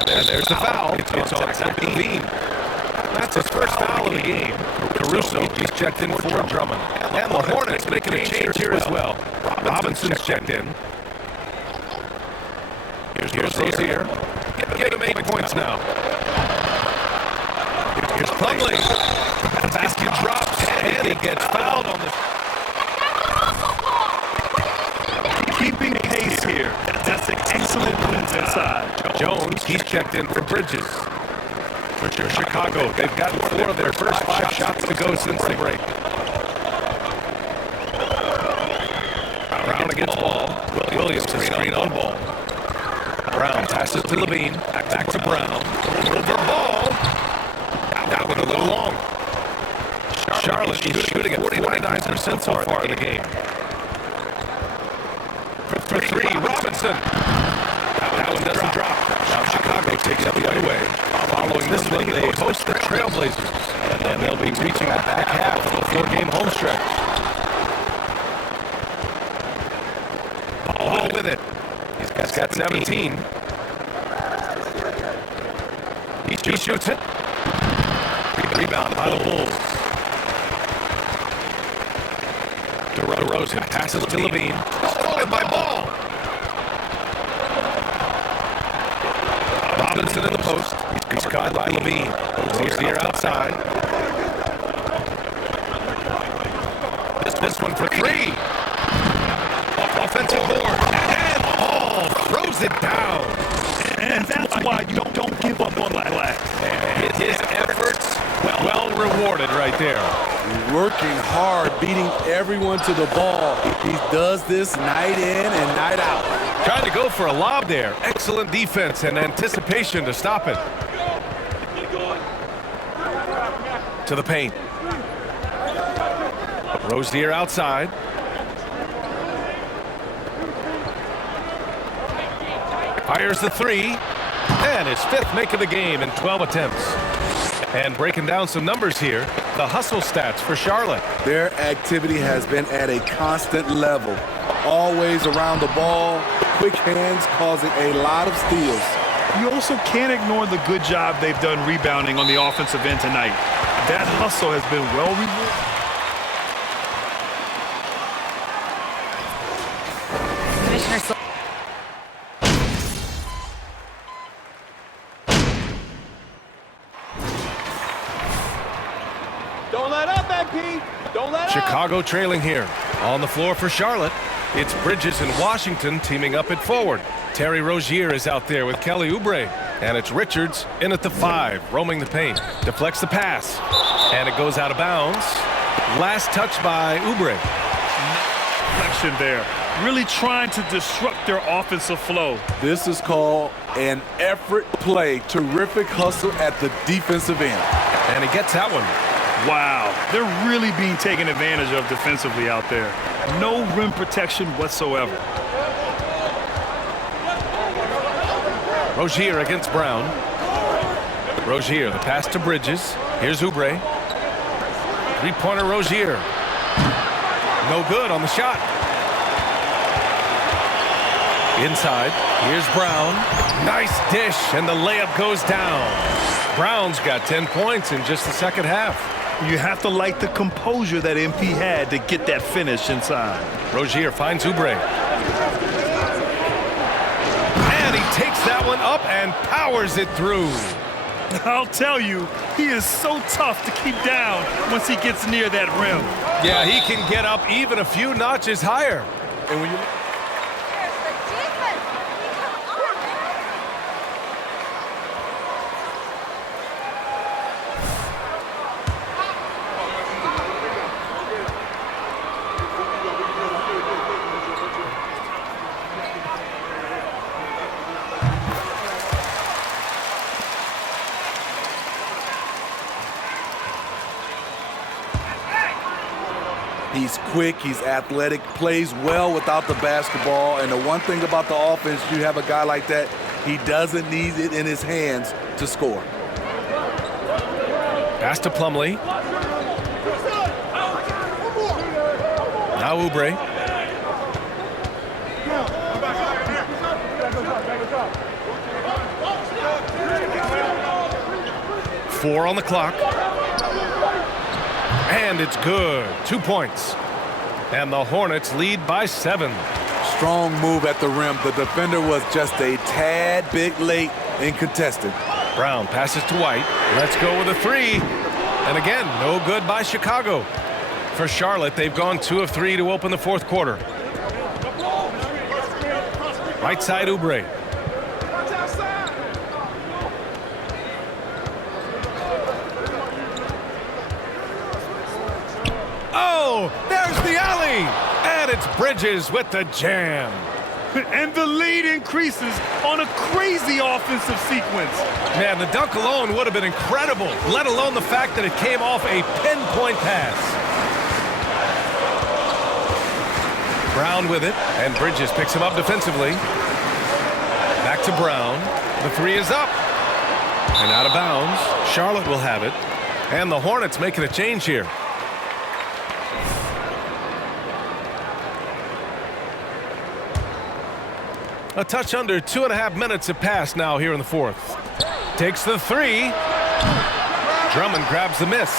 And there's the foul. It's on Zach Levine. That's his first foul of the game. Caruso, he's checked in for Drummond. And the Hornets making a change here as well. Robinson's checked in. Here's Rozier. Get him 8 points now. Here's Plumlee. The basket drops, and he gets fouled on the... Keeping pace here. That's an excellent move inside. Jones, he's checked in for Bridges. For Chicago, they've gotten 4 of their first 5 shots to go since the break. Brown against Ball. Williams a screen on Ball. Brown passes to Levine. Back to Brown. Over Ball. That one a little long. Charlotte is shooting at 49% so far in the game. For 3, Robinson. That one doesn't drop. Now Chicago takes it the other way. Following this one, they host the Trailblazers. And they'll be reaching the back half of a 4-game home stretch. Ball with it. He's got 17. He shoots it. Rebound by the Bulls. DeRozan passes to Levine. by Ball. Robinson in the post. He's caught by Levine. Rozier outside. This one for three. Offensive board. And Ball throws it down. And that's why you don't give up on the glass. And his efforts well rewarded right there. Working hard, beating everyone to the ball. He does this night in and night out. Trying to go for a lob there. Excellent defense and anticipation to stop it. To the paint. Rozier outside. Fires the three. And his fifth make of the game in 12 attempts. And breaking down some numbers here, the hustle stats for Charlotte. Their activity has been at a constant level. Always around the ball, quick hands causing a lot of steals. You also can't ignore the good job they've done rebounding on the offensive end tonight. That hustle has been well rewarded. Don't let up, MP. Don't let up. Chicago trailing here. On the floor for Charlotte, it's Bridges and Washington teaming up at forward. Terry Rozier is out there with Kelly Oubre. And it's Richards in at the 5, roaming the paint. Deflects the pass. And it goes out of bounds. Last touch by Oubre. Deflection there. Really trying to disrupt their offensive flow. This is called an effort play. Terrific hustle at the defensive end. And he gets that one. Wow, they're really being taken advantage of defensively out there. No rim protection whatsoever. Rozier against Brown. Rozier, the pass to Bridges. Here's Oubre. Three-pointer Rozier. No good on the shot. Inside, here's Brown. Nice dish, and the layup goes down. Brown's got 10 points in just the second half. You have to like the composure that MP had to get that finish inside. Rozier finds Oubre. And he takes that one up and powers it through. I'll tell you, he is so tough to keep down once he gets near that rim. Yeah, he can get up even a few notches higher. And when you He's quick, he's athletic, plays well without the basketball. And the one thing about the offense, you have a guy like that, he doesn't need it in his hands to score. Pass to Plumlee. Now Oubre. Four on the clock. And it's good. 2 points. And the Hornets lead by 7. Strong move at the rim. The defender was just a tad bit late in contesting. Brown passes to White. Let's go with a three. And again, no good by Chicago. For Charlotte, they've gone 2 of 3 to open the fourth quarter. Right side, Oubre. Oh, there's the alley. And it's Bridges with the jam. And the lead increases on a crazy offensive sequence. Man, the dunk alone would have been incredible, let alone the fact that it came off a pinpoint pass. Brown with it, and Bridges picks him up defensively. Back to Brown. The three is up. And out of bounds. Charlotte will have it. And the Hornets making a change here. A touch under 2.5 minutes have passed now here in the fourth. Takes the three. Drummond grabs the miss.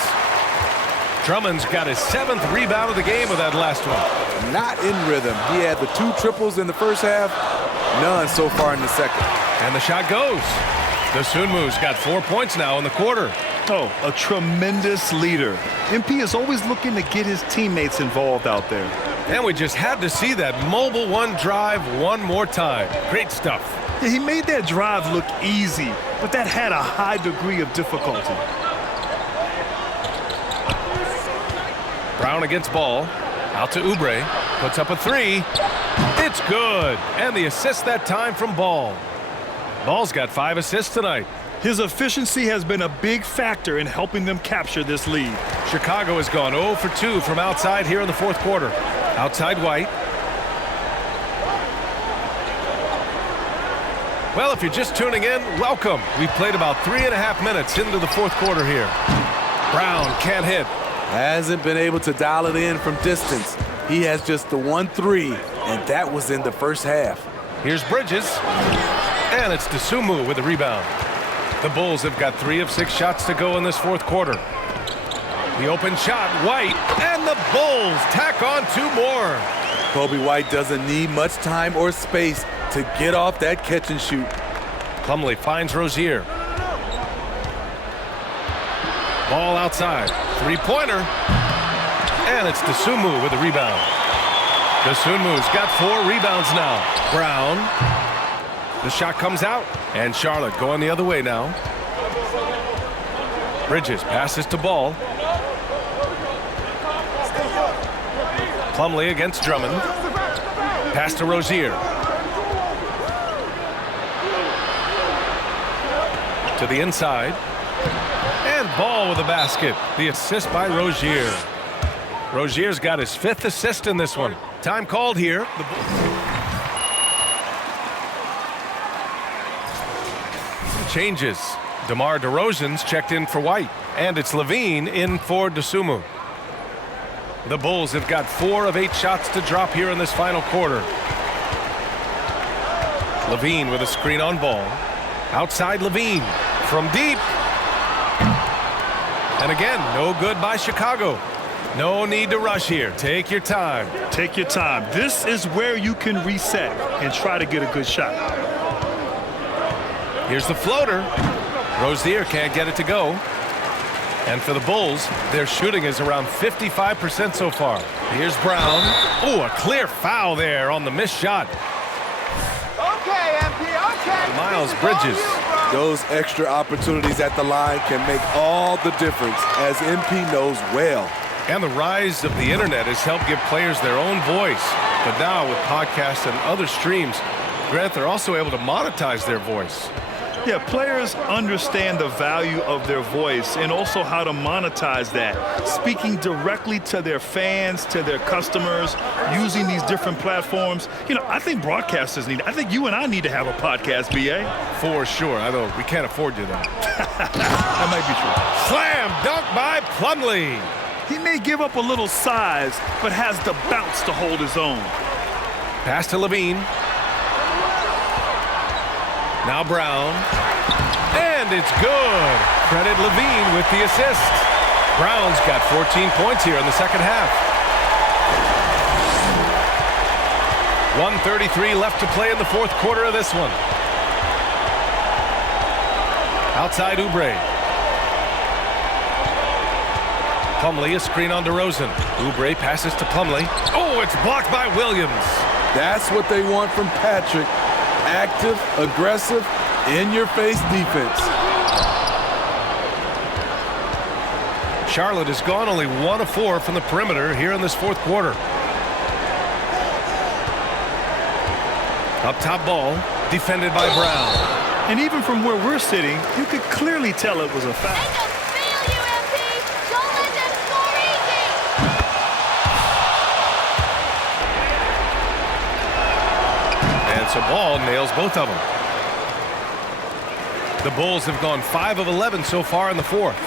Drummond's got his 7th rebound of the game with that last one. Not in rhythm. He had the 2 triples in the first half, none so far in the second. And the shot goes. Dosunmu's got 4 points now in the quarter. Oh, a tremendous leader. MP is always looking to get his teammates involved out there. And we just had to see that mobile one drive one more time. Great stuff. Yeah, he made that drive look easy, but that had a high degree of difficulty. Brown against Ball. Out to Oubre. Puts up a 3. It's good. And the assist that time from Ball. Ball's got 5 assists tonight. His efficiency has been a big factor in helping them capture this lead. Chicago has gone 0 for 2 from outside here in the fourth quarter. Outside White. Well, if you're just tuning in, welcome. We've played about 3.5 minutes into the fourth quarter here. Brown can't hit. Hasn't been able to dial it in from distance. He has just the 1-3, and that was in the first half. Here's Bridges. And it's Dosunmu with the rebound. The Bulls have got 3 of 6 shots to go in this fourth quarter. The open shot, White, and the Bulls tack on 2 more. Kobe White doesn't need much time or space to get off that catch and shoot. Plumlee finds Rozier. Ball outside. 3-pointer. And it's Dosunmu with the rebound. Dosunmu's got 4 rebounds now. Brown. The shot comes out. And Charlotte going the other way now. Bridges passes to Ball. Plumlee against Drummond. Pass to Rozier. To the inside. And Ball with a basket. The assist by Rozier. Rozier's got his 5th assist in this one. Time called here. Changes. DeMar DeRozan's checked in for White. And it's Levine in for Dosunmu. The Bulls have got 4 of 8 shots to drop here in this final quarter. Levine with a screen on Ball. Outside Levine. From deep. And again, no good by Chicago. No need to rush here. Take your time. Take your time. This is where you can reset and try to get a good shot. Here's the floater. Rozier can't get it to go. And for the Bulls, their shooting is around 55% so far. Here's Brown. Oh, a clear foul there on the missed shot. Okay, MP, okay. Miles Bridges. Those extra opportunities at the line can make all the difference, as MP knows well. And the rise of the internet has helped give players their own voice. But now with podcasts and other streams, Grant, they're also able to monetize their voice. Yeah, players understand the value of their voice and also how to monetize that. Speaking directly to their fans, to their customers, using these different platforms. You know, I think broadcasters need, I think you and I need to have a podcast, BA. For sure, although we can't afford you though. That might be true. Slam dunk by Plumlee. He may give up a little size, but has the bounce to hold his own. Pass to Levine. Now Brown. And it's good. Credit Levine with the assist. Brown's got 14 points here in the second half. 1:33 left to play in the fourth quarter of this one. Outside Oubre. Plumlee, a screen on DeRozan. Oubre passes to Plumlee. Oh, it's blocked by Williams. That's what they want from Patrick. Active, aggressive, in-your-face defense. Charlotte has gone only 1 of 4 from the perimeter here in this fourth quarter. Up top Ball, defended by Brown. And even from where we're sitting, you could clearly tell it was a foul. So Ball nails both of them. The Bulls have gone 5 of 11 so far in the fourth.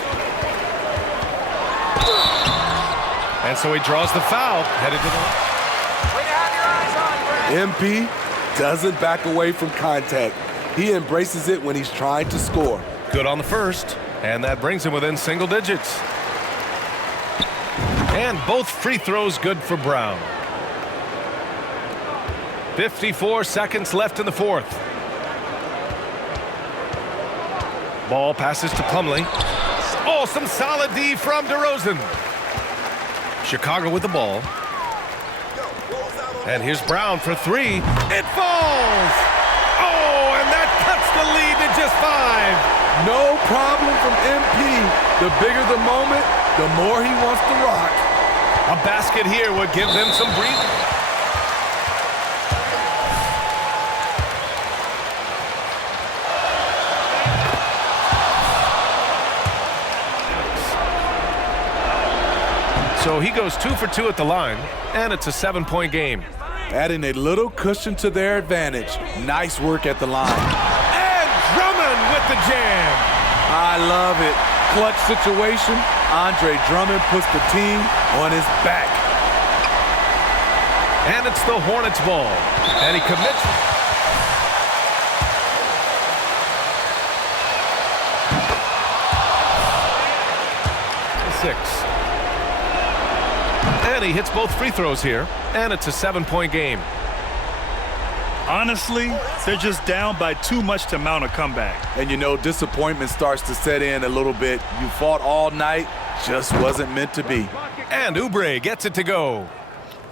And so he draws the foul, headed to the... MP doesn't back away from contact. He embraces it when he's trying to score. Good on the first, and that brings him within single digits. And both free throws good for Brown. 54 seconds left in the fourth. Ball passes to Plumlee. Oh, some solid D from DeRozan. Chicago with the ball. And here's Brown for three. It falls! Oh, and that cuts the lead to just 5. No problem from MP. The bigger the moment, the more he wants to rock. A basket here would give them some breathing. So he goes 2 for 2 at the line, and it's a 7-point game. Adding a little cushion to their advantage. Nice work at the line. And Drummond with the jam. I love it. Clutch situation. Andre Drummond puts the team on his back. And it's the Hornets' ball. And he commits. Six. And he hits both free throws here. And it's a 7-point game. Honestly, they're just down by too much to mount a comeback. And you know, disappointment starts to set in a little bit. You fought all night, just wasn't meant to be. And Oubre gets it to go.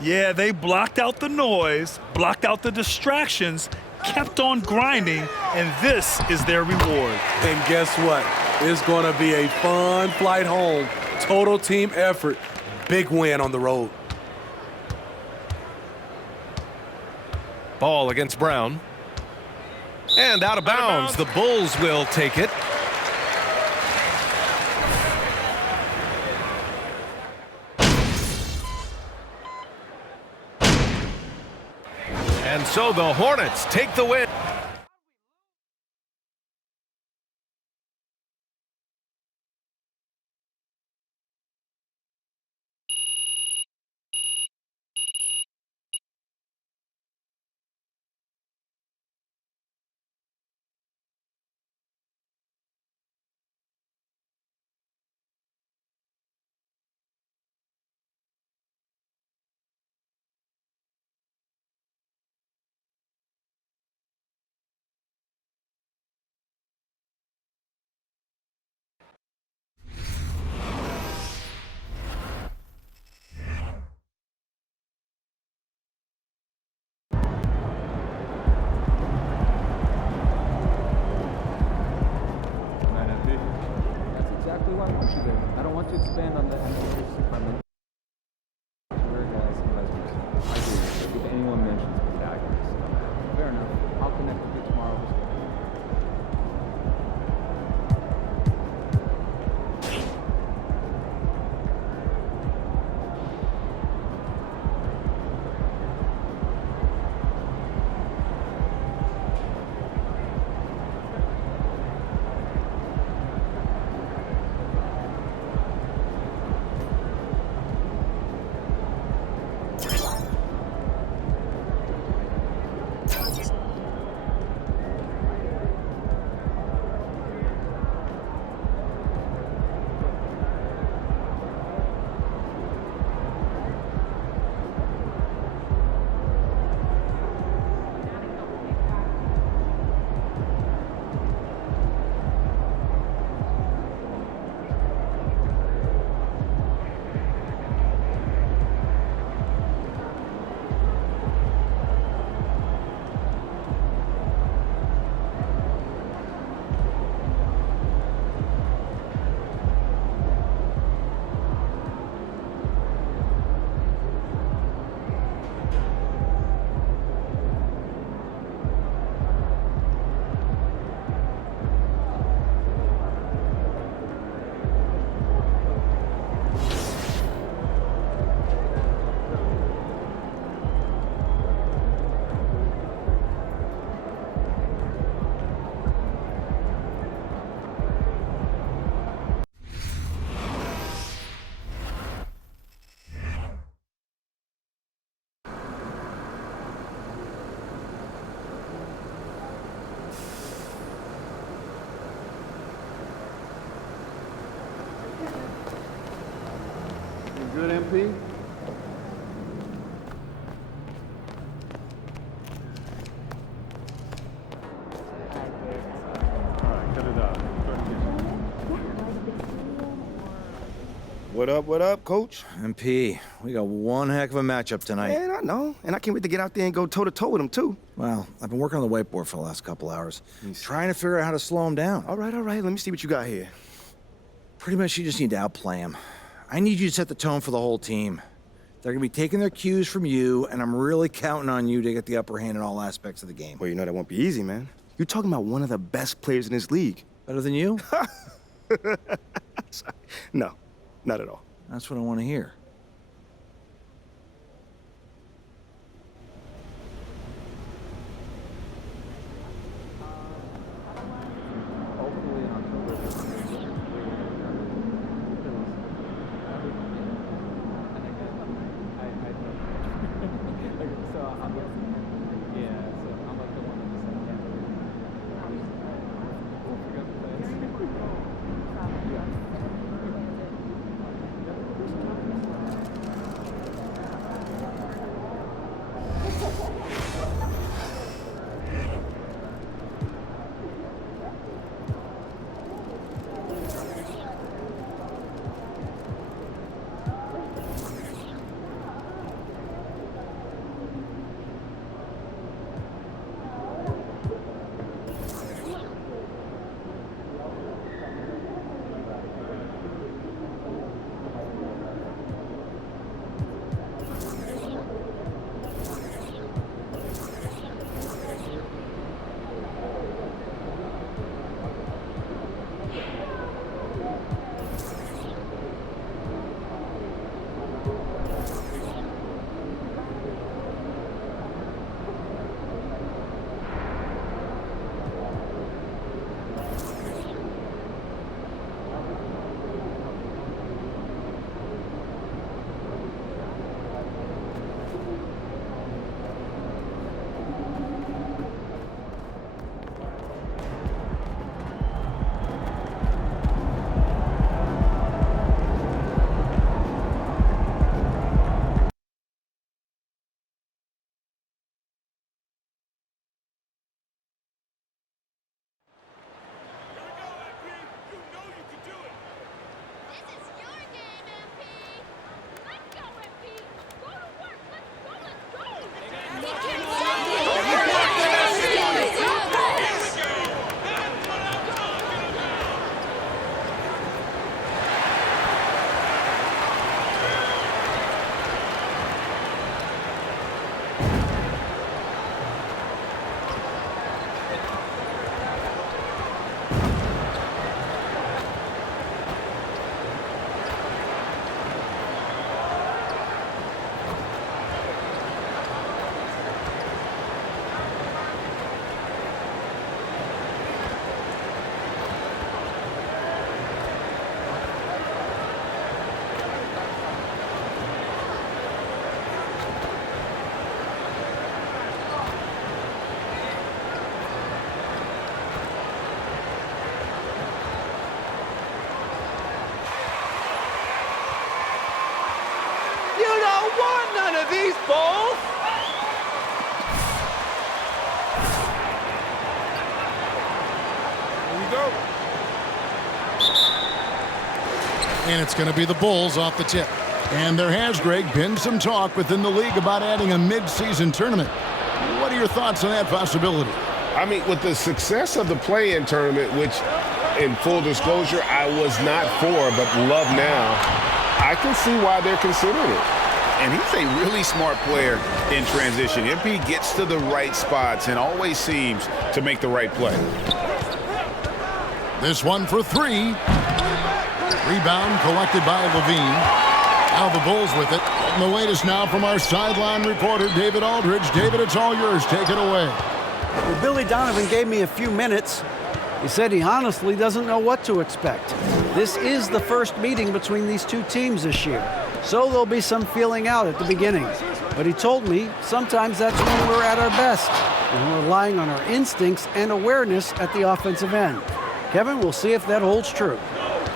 Yeah, they blocked out the noise, blocked out the distractions, kept on grinding, and this is their reward. And guess what? It's going to be a fun flight home. Total team effort. Big win on the road. Ball against Brown. And out of bounds. The Bulls will take it. And so the Hornets take the win. MP? What up, Coach? MP, we got one heck of a matchup tonight. Man, I know. And I can't wait to get out there and go toe-to-toe with him, too. Well, I've been working on the whiteboard for the last couple hours, trying to figure out how to slow him down. All right. Let me see what you got here. Pretty much you just need to outplay him. I need you to set the tone for the whole team. They're going to be taking their cues from you, and I'm really counting on you to get the upper hand in all aspects of the game. Well, you know that won't be easy, man. You're talking about one of the best players in this league. Better than you? No, not at all. That's what I want to hear. None of these balls! Here we go. And it's going to be the Bulls off the tip. And there has, Greg, been some talk within the league about adding a mid-season tournament. What are your thoughts on that possibility? I mean, with the success of the play-in tournament, which, in full disclosure, I was not for, but love now, I can see why they're considering it. And he's a really smart player in transition. MP gets to the right spots and always seems to make the right play. This one for three. Rebound collected by Levine. Now the Bulls with it. And the latest now from our sideline reporter, David Aldridge. David, it's all yours. Take it away. Well, Billy Donovan gave me a few minutes. He said he honestly doesn't know what to expect. This is the first meeting between these two teams this year, so there'll be some feeling out at the beginning. But he told me sometimes that's when we're at our best, and we're relying on our instincts and awareness at the offensive end. Kevin, we'll see if that holds true.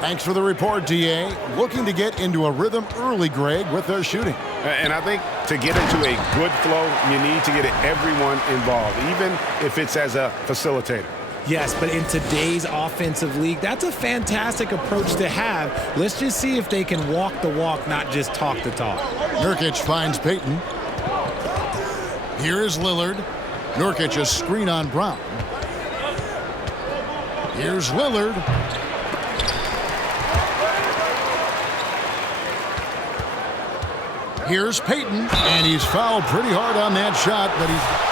Thanks for the report, DA. Looking to get into a rhythm early, Greg, with their shooting. And I think to get into a good flow, you need to get everyone involved, even if it's as a facilitator. Yes, but in today's offensive league, that's a fantastic approach to have. Let's just see if they can walk the walk, not just talk the talk. Nurkic finds Payton. Here is Lillard. Nurkic a screen on Brown. Here's Lillard. Here's Payton, and he's fouled pretty hard on that shot, but he's...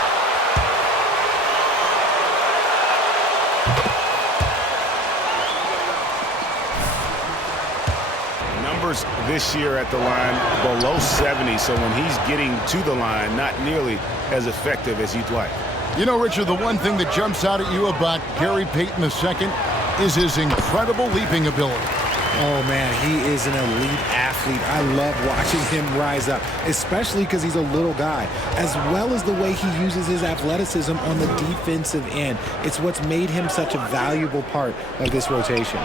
This year at the line below 70, so when he's getting to the line, not nearly as effective as you'd like. You know, Richard, the one thing that jumps out at you about Gary Payton II is his incredible leaping ability. Oh, man, he is an elite athlete. I love watching him rise up, especially because he's a little guy, as well as the way he uses his athleticism on the defensive end. It's what's made him such a valuable part of this rotation.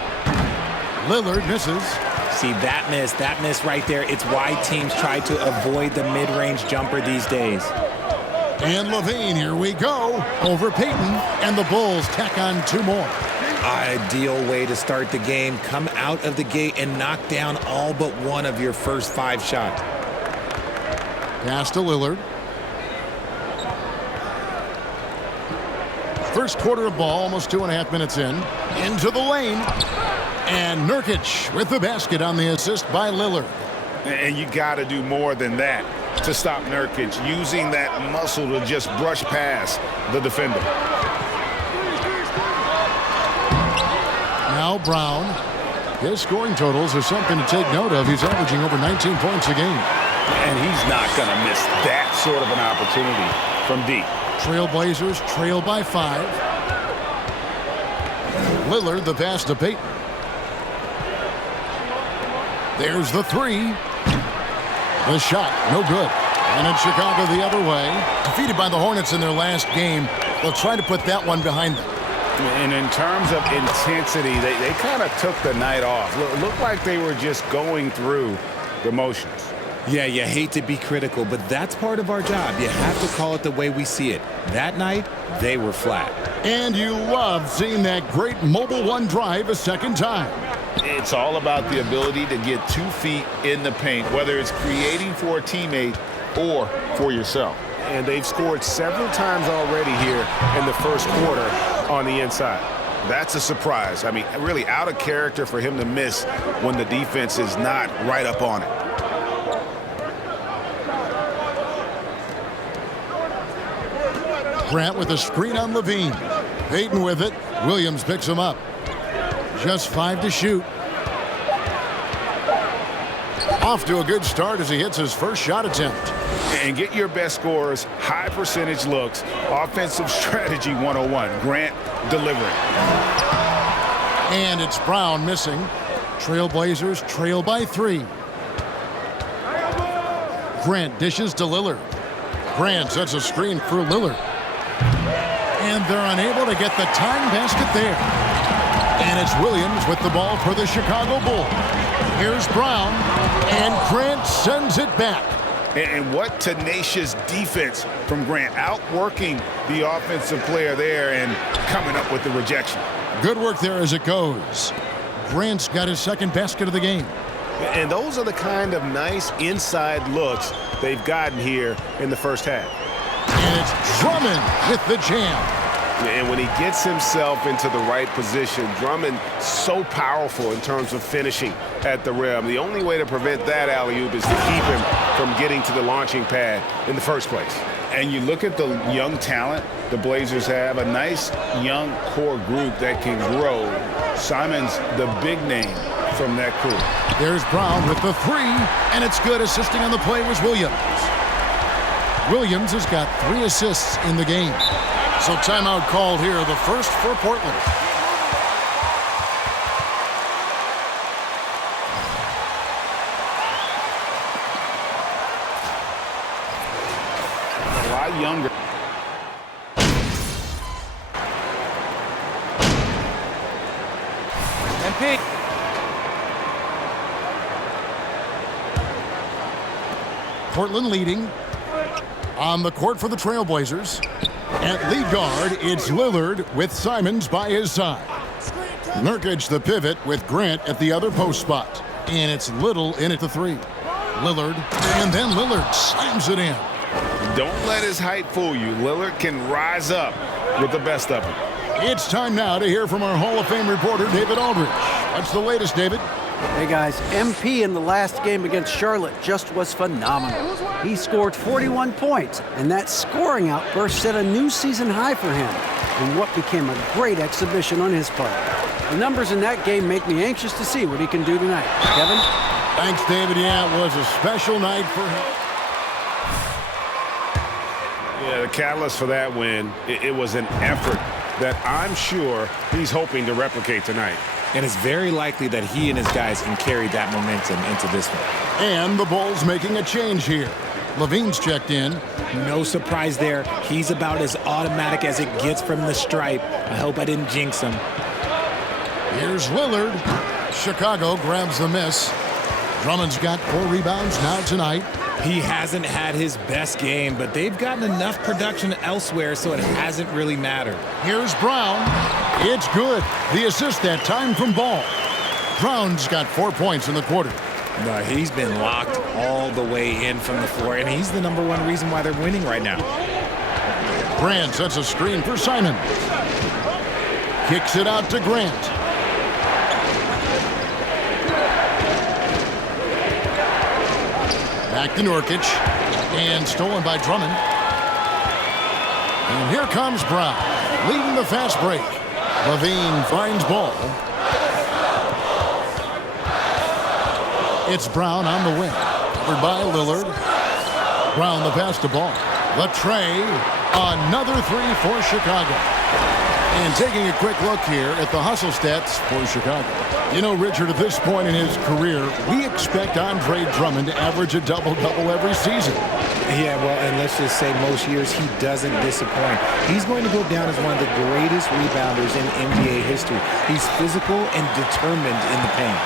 Lillard misses. See, that miss right there, it's why teams try to avoid the mid-range jumper these days. And LaVine, here we go, over Payton, and the Bulls tack on 2 more. Ideal way to start the game. Come out of the gate and knock down all but one of your first 5 shots. Pass to Lillard. First quarter of ball, almost 2.5 minutes in. Into the lane. And Nurkic with the basket on the assist by Lillard. And you got to do more than that to stop Nurkic, using that muscle to just brush past the defender. Now Brown. His scoring totals are something to take note of. He's averaging over 19 points a game. And he's not going to miss that sort of an opportunity from deep. Trailblazers trail by 5. Lillard the pass to Payton. There's the 3. The shot, no good. And it's Chicago the other way. Defeated by the Hornets in their last game. They'll try to put that one behind them. And in terms of intensity, they kind of took the night off. Looked like they were just going through the motions. Yeah, you hate to be critical, but that's part of our job. You have to call it the way we see it. That night, they were flat. And you love seeing that great mobile one drive a second time. It's all about the ability to get 2 feet in the paint, whether it's creating for a teammate or for yourself. And they've scored several times already here in the first quarter on the inside. That's a surprise. I mean, really out of character for him to miss when the defense is not right up on it. Grant with a screen on LaVine. Payton with it. Williams picks him up. Just 5 to shoot. Off to a good start as he hits his first shot attempt. And get your best scorers, high percentage looks, offensive strategy 101. Grant delivering. And it's Brown missing. Trailblazers trail by 3. Grant dishes to Lillard. Grant sets a screen for Lillard. And they're unable to get the tying basket there. And it's Williams with the ball for the Chicago Bulls. Here's Brown, and Grant sends it back. And what tenacious defense from Grant, outworking the offensive player there and coming up with the rejection. Good work there as it goes. Grant's got his second basket of the game. And those are the kind of nice inside looks they've gotten here in the first half. And it's Drummond with the jam. And when he gets himself into the right position, Drummond so powerful in terms of finishing at the rim. The only way to prevent that alley-oop is to keep him from getting to the launching pad in the first place. And you look at the young talent the Blazers have, a nice young core group that can grow. Simon's the big name from that crew. There's Brown with the 3, and it's good. Assisting on the play was Williams. Williams has got 3 assists in the game. So timeout called here, the first for Portland. A lot younger. MP. Portland leading. On the court for the Trailblazers. At lead guard, it's Lillard with Simons by his side. Nurkic the pivot with Grant at the other post spot. And it's Little in at the 3. Lillard, and then Lillard slams it in. Don't let his height fool you. Lillard can rise up with the best of them. It's time now to hear from our Hall of Fame reporter, David Aldridge. What's the latest, David? Hey guys, MP in the last game against Charlotte just was phenomenal. He scored 41 points, and that scoring outburst set a new season high for him in what became a great exhibition on his part. The numbers in that game make me anxious to see what he can do tonight. Kevin? Thanks, David. Yeah, it was a special night for him. Yeah, the catalyst for that win, it was an effort that I'm sure he's hoping to replicate tonight. And it's very likely that he and his guys can carry that momentum into this one. And the Bulls making a change here. Levine's checked in. No surprise there. He's about as automatic as it gets from the stripe. I hope I didn't jinx him. Here's Lillard. Chicago grabs the miss. Drummond's got 4 rebounds now tonight. He hasn't had his best game, but they've gotten enough production elsewhere, so it hasn't really mattered. Here's Brown. It's good. The assist that time from Ball. Brown's got 4 points in the quarter. No, he's been locked all the way in from the floor, and he's the #1 reason why they're winning right now. Grant sets a screen for Simon. Kicks it out to Grant. Back to Nurkic. And stolen by Drummond. And here comes Brown, leading the fast break. Levine finds Ball. It's Brown on the wing. Covered by Lillard. Brown the pass to Ball. The tray. Another 3 for Chicago. And taking a quick look here at the hustle stats for Chicago. You know, Richard, at this point in his career, we expect Andre Drummond to average a double-double every season. Yeah, well, and let's just say most years he doesn't disappoint. He's going to go down as one of the greatest rebounders in NBA history. He's physical and determined in the paint.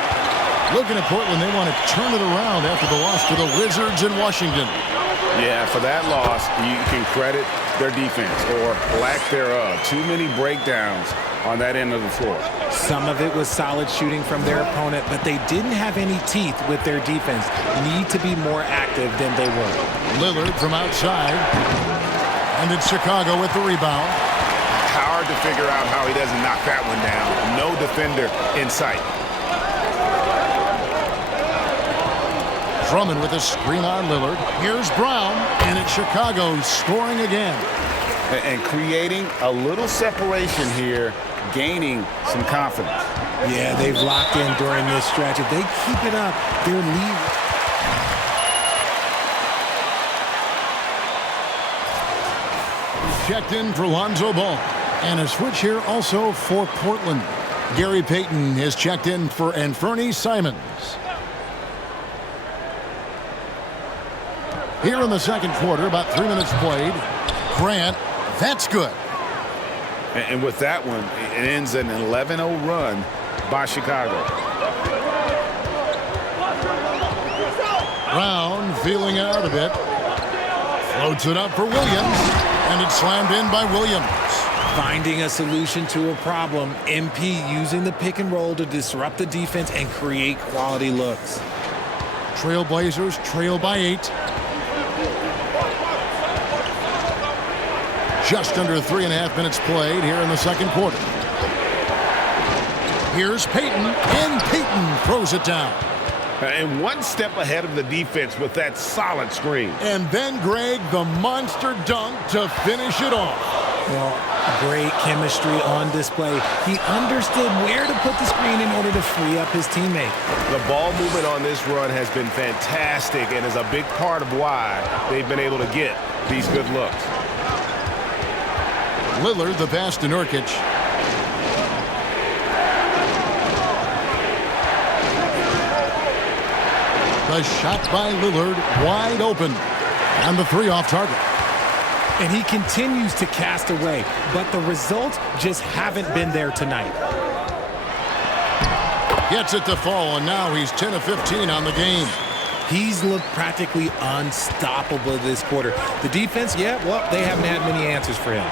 Looking at Portland, they want to turn it around after the loss to the Wizards in Washington. Yeah, for that loss, you can credit their defense or lack thereof. Too many breakdowns on that end of the floor. Some of it was solid shooting from their opponent, but they didn't have any teeth with their defense. Need to be more active than they were. Lillard from outside. And it's Chicago with the rebound. Hard to figure out how he doesn't knock that one down. No defender in sight. Drummond with a screen on Lillard. Here's Brown, and it's Chicago scoring again. And creating a little separation here, gaining some confidence. Yeah, they've locked in during this stretch. If they keep it up, their lead. Checked in for Lonzo Ball. And a switch here also for Portland. Gary Payton is checked in for Anfernee Simons. Here in the second quarter, about 3 minutes played. Grant, that's good. And with that one, it ends an 11-0 run by Chicago. Brown feeling it out a bit. Floats it up for Williams, and it's slammed in by Williams. Finding a solution to a problem. MP using the pick and roll to disrupt the defense and create quality looks. Trailblazers trail by 8. Just under 3.5 minutes played here in the second quarter. Here's Payton, and Payton throws it down. And one step ahead of the defense with that solid screen. And then Greg, the monster dunk to finish it off. Well, great chemistry on display. He understood where to put the screen in order to free up his teammate. The ball movement on this run has been fantastic and is a big part of why they've been able to get these good looks. Lillard, the pass to Nurkic. The shot by Lillard, wide open. And the 3 off target. And he continues to cast away, but the results just haven't been there tonight. Gets it to fall, and now he's 10 of 15 on the game. He's looked practically unstoppable this quarter. The defense, yeah, well, they haven't had many answers for him.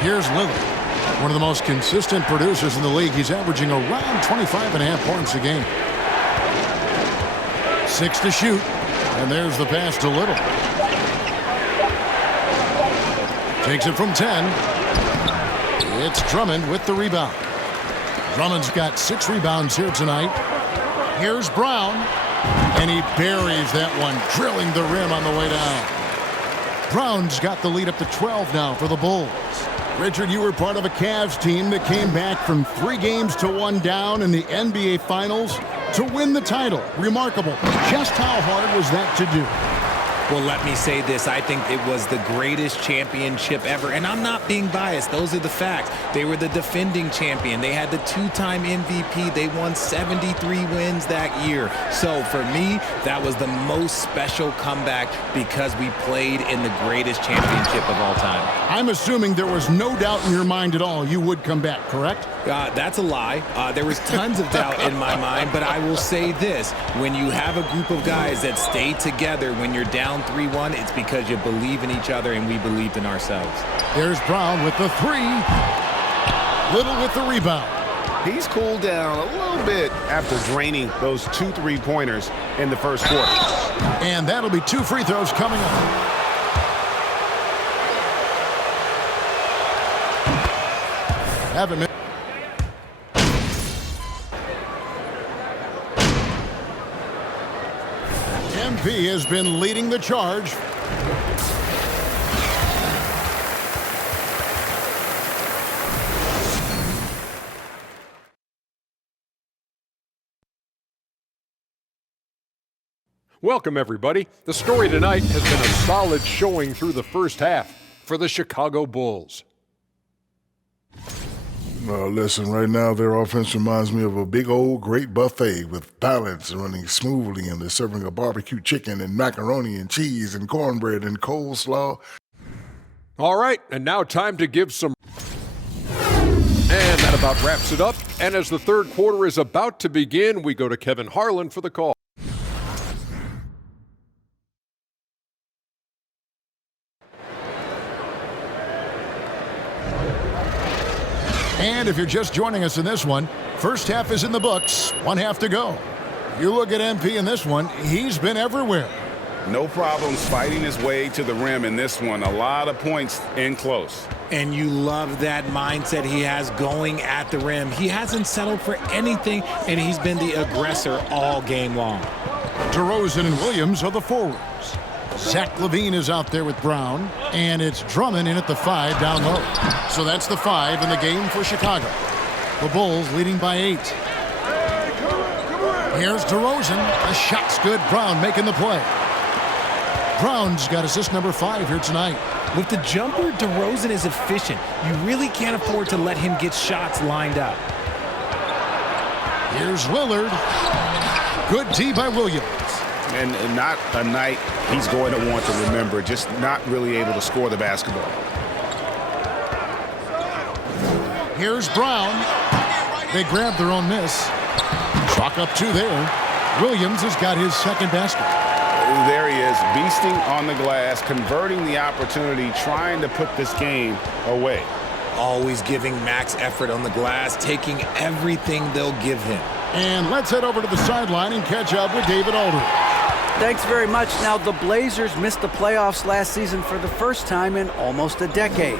Here's Lillard, one of the most consistent producers in the league. He's averaging around 25.5 points a game. 6 to shoot, and there's the pass to Little. Takes it from 10. It's Drummond with the rebound. Drummond's got 6 rebounds here tonight. Here's Brown, and he buries that one, drilling the rim on the way down. Brown's got the lead up to 12 now for the Bulls. Richard, you were part of a Cavs team that came back from 3 games to 1 down in the NBA Finals to win the title. Remarkable. Just how hard was that to do? Well, let me say this. I think it was the greatest championship ever. And I'm not being biased. Those are the facts. They were the defending champion. They had the 2-time MVP. They won 73 wins that year. So for me, that was the most special comeback because we played in the greatest championship of all time. I'm assuming there was no doubt in your mind at all you would come back, correct? That's a lie. There was tons of doubt in my mind, but I will say this. When you have a group of guys that stay together when you're down 3-1, it's because you believe in each other and we believed in ourselves. There's Brown with the 3. Little with the rebound. He's cooled down a little bit after draining those 2 3-pointers in the first quarter. And that'll be 2 free throws coming up. Haven't missed. MP has been leading the charge. Welcome, everybody. The story tonight has been a solid showing through the first half for the Chicago Bulls. Listen, right now their offense reminds me of a big old great buffet with balance running smoothly, and they're serving a barbecue chicken and macaroni and cheese and cornbread and coleslaw. All right, and now time to give some... And that about wraps it up. And as the third quarter is about to begin, we go to Kevin Harlan for the call. And if you're just joining us in this one, first half is in the books, 1 half to go. You look at MP in this one, he's been everywhere. No problems fighting his way to the rim in this one. A lot of points in close. And you love that mindset he has going at the rim. He hasn't settled for anything, and he's been the aggressor all game long. DeRozan and Williams are the forwards. Zach LaVine is out there with Brown, and it's Drummond in at the 5 down low. So that's the 5 in the game for Chicago. The Bulls leading by 8. Here's DeRozan. The shot's good. Brown making the play. Brown's got assist number 5 here tonight. With the jumper, DeRozan is efficient. You really can't afford to let him get shots lined up. Here's Lillard. Good D by Williams. And not a night he's going to want to remember, just not really able to score the basketball. Here's Brown. They grab their own miss. Chalk up 2 there. Williams has got his second basket. There he is, beasting on the glass, converting the opportunity, trying to put this game away. Always giving max effort on the glass, taking everything they'll give him. And let's head over to the sideline and catch up with David Aldridge. Thanks very much. Now, the Blazers missed the playoffs last season for the first time in almost a decade.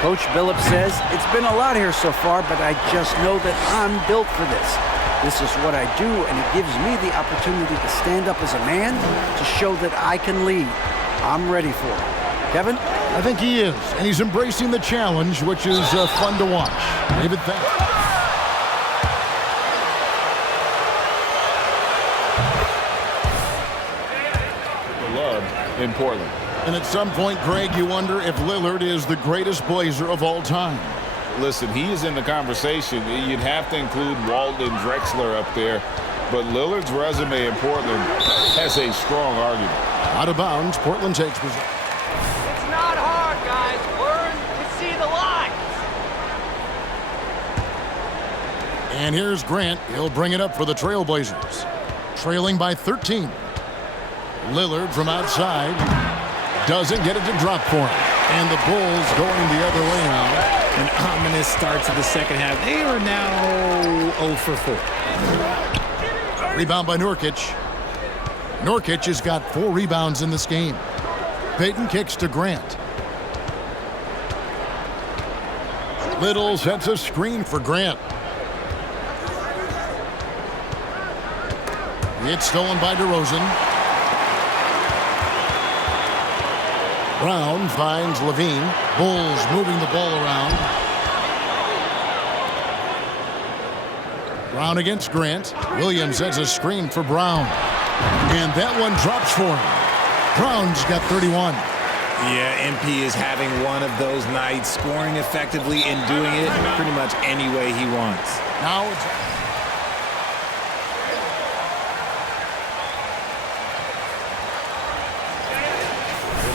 Coach Billups says, it's been a lot here so far, but I just know that I'm built for this. This is what I do, and it gives me the opportunity to stand up as a man to show that I can lead. I'm ready for it. Kevin? I think he is, and he's embracing the challenge, which is fun to watch. David, thanks. In Portland. And at some point, Greg, you wonder if Lillard is the greatest Blazer of all time. Listen, he is in the conversation. You'd have to include Walton and Drexler up there, but Lillard's resume in Portland has a strong argument. Out of bounds, Portland takes possession. It's not hard, guys. Learn to see the lines. And here's Grant. He'll bring it up for the Trailblazers. Trailing by 13. Lillard from outside. Doesn't get it to drop for him. And the Bulls going the other way now. An ominous start to the second half. They are now 0 for 4. Rebound by Nurkic. Nurkic has got 4 rebounds in this game. Payton kicks to Grant. Little sets a screen for Grant. It's stolen by DeRozan. Brown finds Levine. Bulls moving the ball around. Brown against Grant. Williams sets a screen for Brown. And that one drops for him. Brown's got 31. Yeah, MP is having one of those nights, scoring effectively and doing it pretty much any way he wants. Now it's...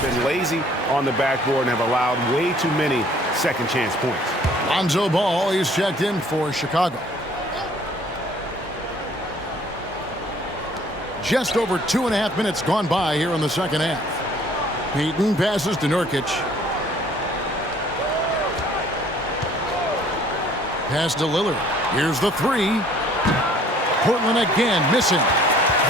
They've been lazy on the backboard and have allowed way too many second chance points. Lonzo Ball is checked in for Chicago. Just over 2.5 minutes gone by here in the second half. Payton passes to Nurkic. Pass to Lillard. Here's the 3. Portland again missing.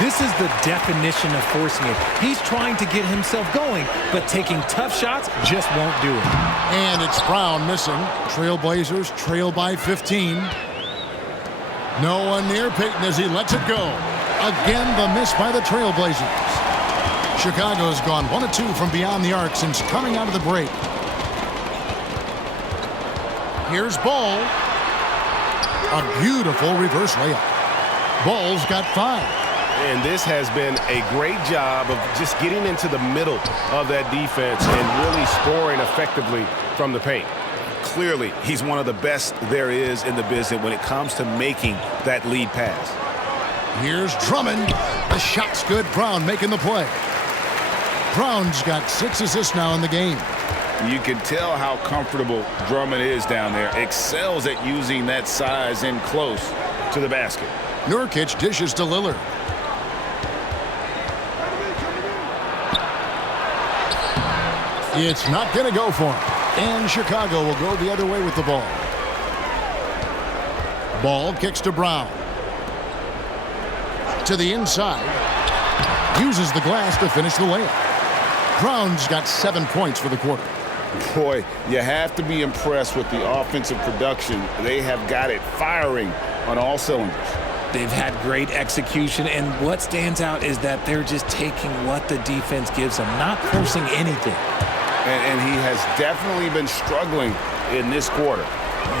This is the definition of forcing it. He's trying to get himself going, but taking tough shots just won't do it. And it's Brown missing. Trailblazers trail by 15. No one near Payton as he lets it go. Again, the miss by the Trailblazers. Chicago's gone 1 of 2 from beyond the arc since coming out of the break. Here's Ball. A beautiful reverse layup. Ball's got 5. And this has been a great job of just getting into the middle of that defense and really scoring effectively from the paint. Clearly, he's one of the best there is in the business when it comes to making that lead pass. Here's Drummond. The shot's good. Brown making the play. Brown's got 6 assists now in the game. You can tell how comfortable Drummond is down there. Excels at using that size in close to the basket. Nurkic dishes to Lillard. It's not going to go for him. And Chicago will go the other way with the ball. Ball kicks to Brown. To the inside. Uses the glass to finish the layup. Brown's got 7 points for the quarter. Boy, you have to be impressed with the offensive production. They have got it firing on all cylinders. They've had great execution, and what stands out is that they're just taking what the defense gives them, not forcing anything. And he has definitely been struggling in this quarter.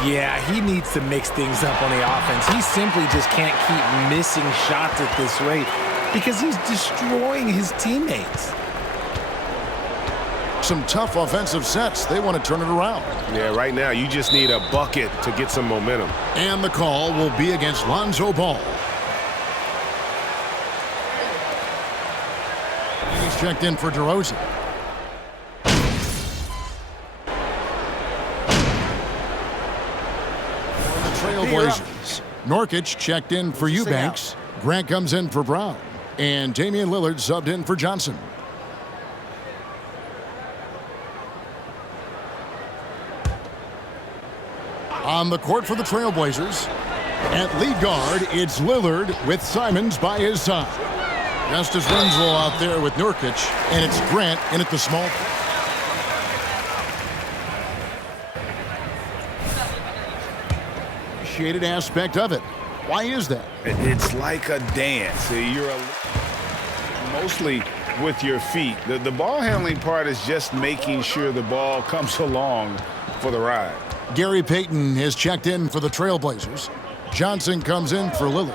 Yeah, he needs to mix things up on the offense. He simply just can't keep missing shots at this rate because he's destroying his teammates. Some tough offensive sets. They want to turn it around. Yeah, right now you just need a bucket to get some momentum. And the call will be against Lonzo Ball. He's checked in for DeRozan. For the Trailblazers. Nurkic checked in for Eubanks. Grant comes in for Brown. And Damian Lillard subbed in for Johnson. On the court for the Trailblazers. At lead guard, it's Lillard with Simons by his side. Justice Winslow out there with Nurkic, and it's Grant in at the small. Shaded aspect of it. Why is that? It's like a dance. You're mostly with your feet. The ball handling part is just making sure the ball comes along for the ride. Gary Payton has checked in for the Trailblazers. Johnson comes in for Lillard.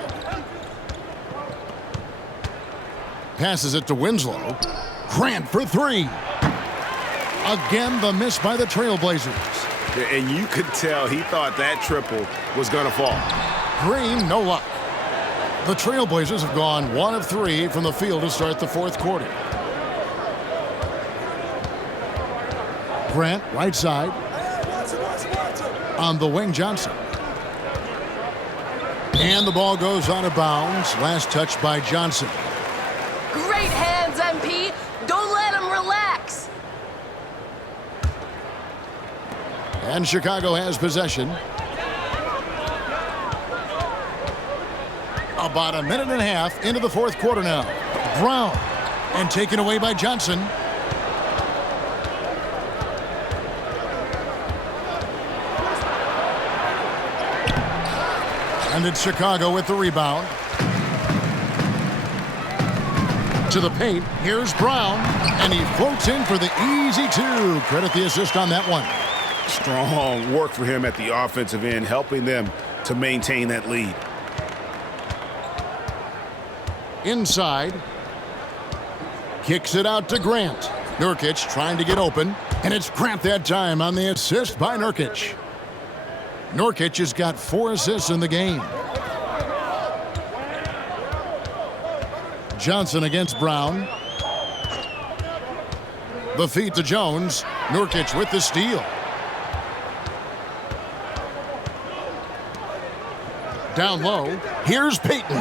Passes it to Winslow. Grant for 3. Again, the miss by the Trailblazers. And you could tell he thought that triple was going to fall. Green, no luck. The Trailblazers have gone 1 of 3 from the field to start the fourth quarter. Grant, right side. On the wing, Johnson. And the ball goes out of bounds. Last touch by Johnson. Great hands, MP. Don't let him relax. And Chicago has possession. About a minute and a half into the fourth quarter now. Brown. And taken away by Johnson. And it's Chicago with the rebound. To the paint. Here's Brown. And he floats in for the easy two. Credit the assist on that one. Strong work for him at the offensive end, helping them to maintain that lead. Inside. Kicks it out to Grant. Nurkic trying to get open. And it's Grant that time on the assist by Nurkic. Nurkic has got 4 assists in the game. Johnson against Brown. The feed to Jones. Nurkic with the steal. Down low. Here's Payton.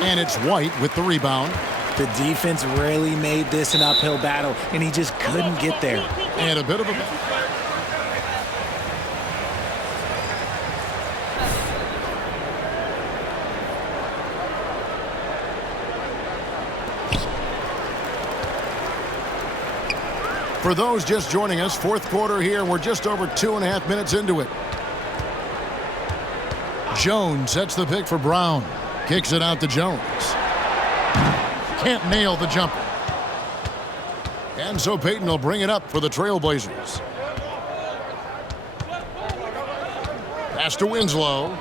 And it's White with the rebound. The defense really made this an uphill battle, and he just couldn't get there. And a bit of a... For those just joining us, fourth quarter here. We're just over 2.5 minutes into it. Jones sets the pick for Brown. Kicks it out to Jones. Can't nail the jumper. And so Payton will bring it up for the Trailblazers. Pass to Winslow.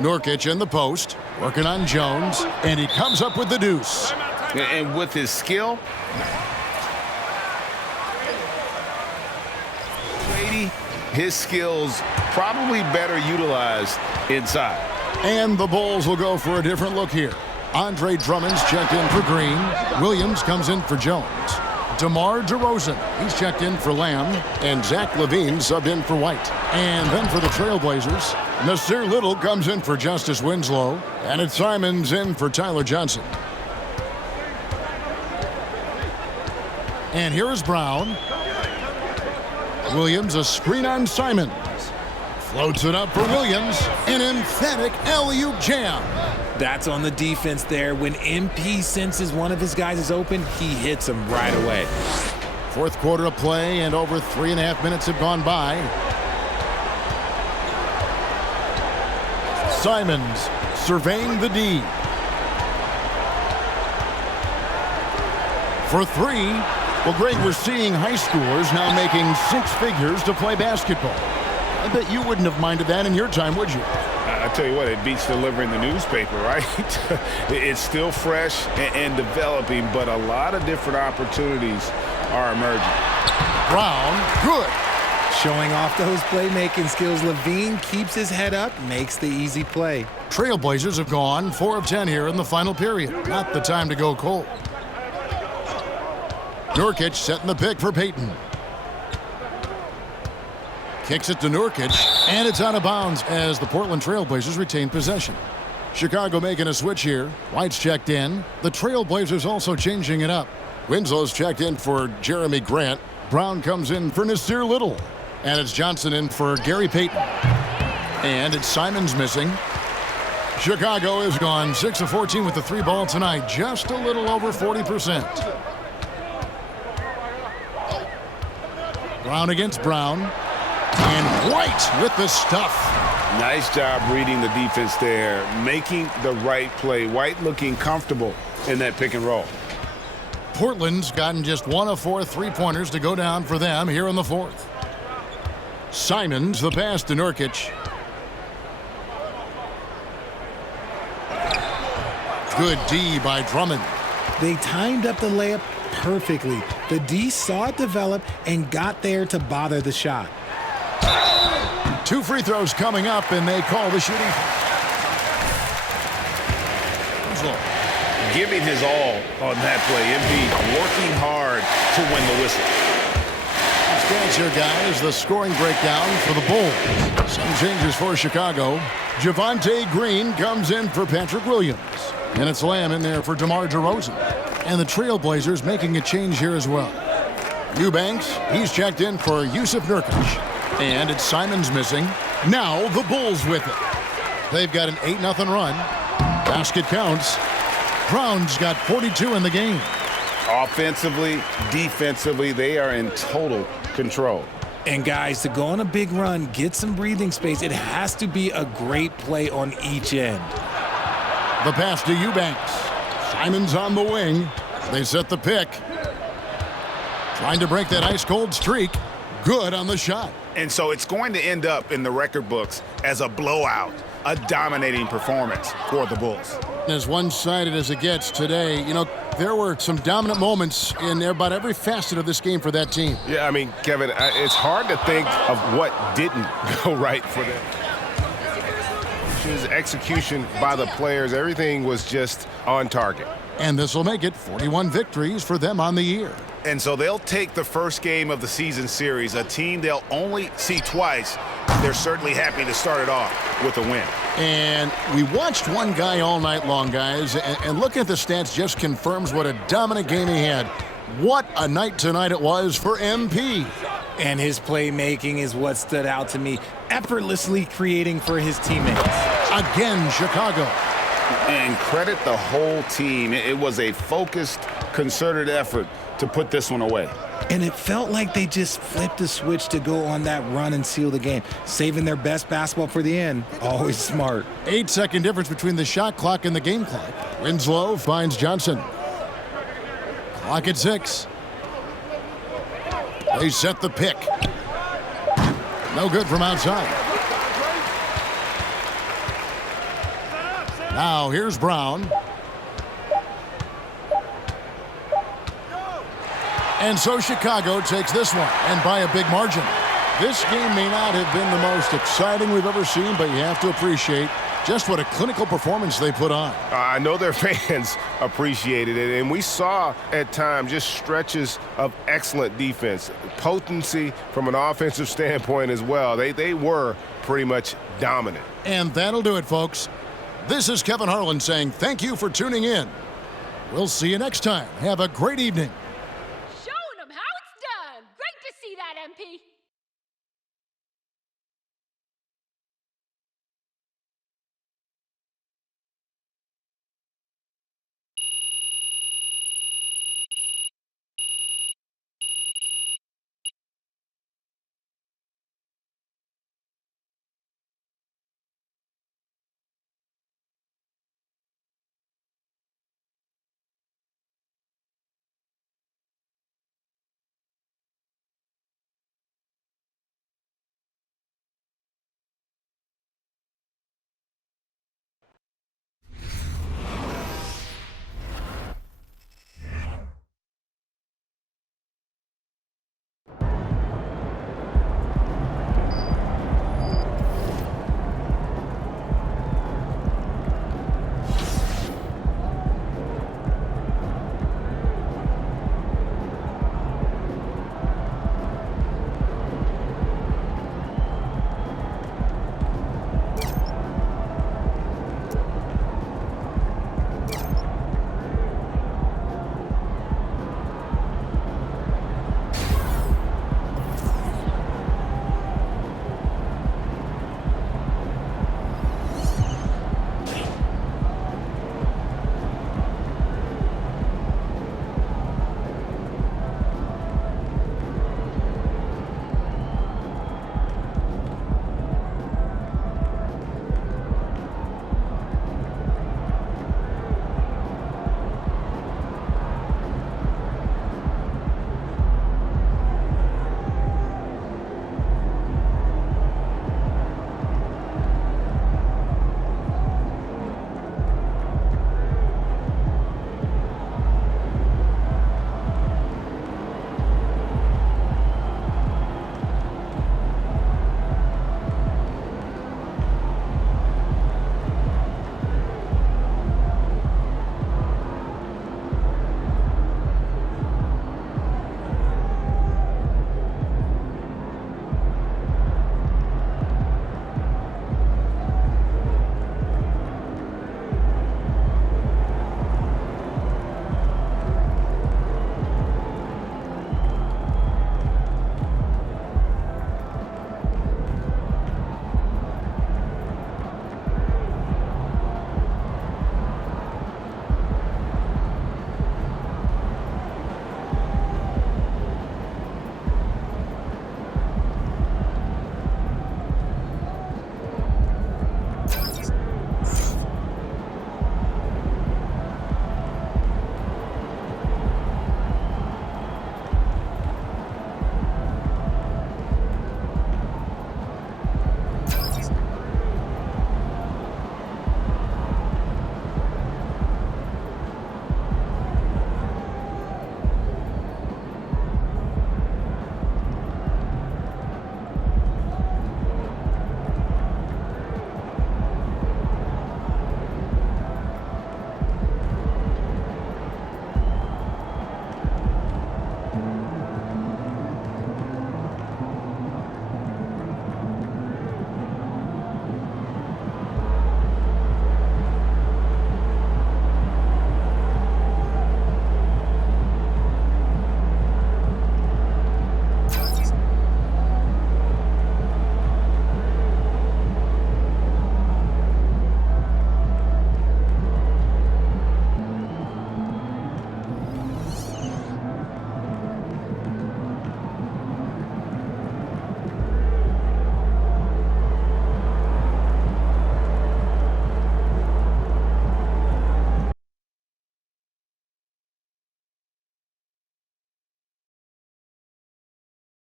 Nurkic in the post. Working on Jones. And he comes up with the deuce. And with his skill, his skills probably better utilized inside. And the Bulls will go for a different look here. Andre Drummond's checked in for Green. Williams comes in for Jones. DeMar DeRozan, he's checked in for Lamb. And Zach LaVine subbed in for White. And then for the Trailblazers, Nasir Little comes in for Justice Winslow. And it's Simons in for Tyler Johnson. And here's Brown. Williams, a screen on Simons. Floats it up for Williams. An emphatic alley-oop jam. That's on the defense there. When MP senses one of his guys is open, he hits him right away. Fourth quarter of play, and over 3.5 minutes have gone by. Simons surveying the D. For 3. Well, Greg, we're seeing high schoolers now making 6 figures to play basketball. I bet you wouldn't have minded that in your time, would you? I tell you what, it beats delivering the newspaper, right? It's still fresh and developing, but a lot of different opportunities are emerging. Brown, good. Showing off those playmaking skills, LaVine keeps his head up, makes the easy play. Trailblazers have gone 4 of 10 here in the final period. Not the time to go cold. Nurkic setting the pick for Payton. Kicks it to Nurkic, and it's out of bounds as the Portland Trailblazers retain possession. Chicago making a switch here. White's checked in. The Trailblazers also changing it up. Winslow's checked in for Jeremy Grant. Brown comes in for Nasir Little. And it's Johnson in for Gary Payton. And it's Simons missing. Chicago has gone 6 of 14 with the 3 ball tonight. Just a little over 40%. Brown against Brown. And White with the stuff. Nice job reading the defense there, making the right play. White looking comfortable in that pick and roll. Portland's gotten just 1 of 4 3-pointers to go down for them here in the fourth. Simons, the pass to Nurkic. Good D by Drummond. They timed up the layup perfectly. The D saw it develop and got there to bother the shot. 2 free throws coming up, and they call the shooting. Giving his all on that play. MP working hard to win the whistle. stats here, guys. The scoring breakdown for the Bulls. Some changes for Chicago. Javonte Green comes in for Patrick Williams. And it's Lamb in there for DeMar DeRozan. And the Trailblazers making a change here as well. Eubanks, he's checked in for Yusuf Nurkic. And it's Simons missing. Now the Bulls with it. They've got an 8-0 run. Basket counts. Brown's got 42 in the game. Offensively, defensively, they are in total control. And guys, to go on a big run, get some breathing space, it has to be a great play on each end. The pass to Eubanks. Simons on the wing. They set the pick. Trying to break that ice-cold streak. Good on the shot. And so it's going to end up in the record books as a blowout, a dominating performance for the Bulls. As one-sided as it gets today, you know, there were some dominant moments in about every facet of this game for that team. Yeah, I mean, Kevin, it's hard to think of what didn't go right for them. His execution by the players, everything was just on target. And this will make it 41 victories for them on the year. And so they'll take the first game of the season series, a team they'll only see twice. They're certainly happy to start it off with a win. And we watched one guy all night long, guys, and looking at the stats just confirms what a dominant game he had. What a night tonight it was for MP. And his playmaking is what stood out to me, effortlessly creating for his teammates. Again, Chicago. And credit the whole team. It was a focused, concerted effort to put this one away. And it felt like they just flipped the switch to go on that run and seal the game, saving their best basketball for the end. Always smart. 8-second difference between the shot clock and the game clock. Winslow finds Johnson. Clock at 6. They set the pick. No good from outside. Now here's Brown. And so Chicago takes this one, and by a big margin. This game may not have been the most exciting we've ever seen, but you have to appreciate just what a clinical performance they put on. I know their fans appreciated it, and we saw at times just stretches of excellent defense, potency from an offensive standpoint as well. They were pretty much dominant. And that'll do it, folks. This is Kevin Harlan saying thank you for tuning in. We'll see you next time. Have a great evening.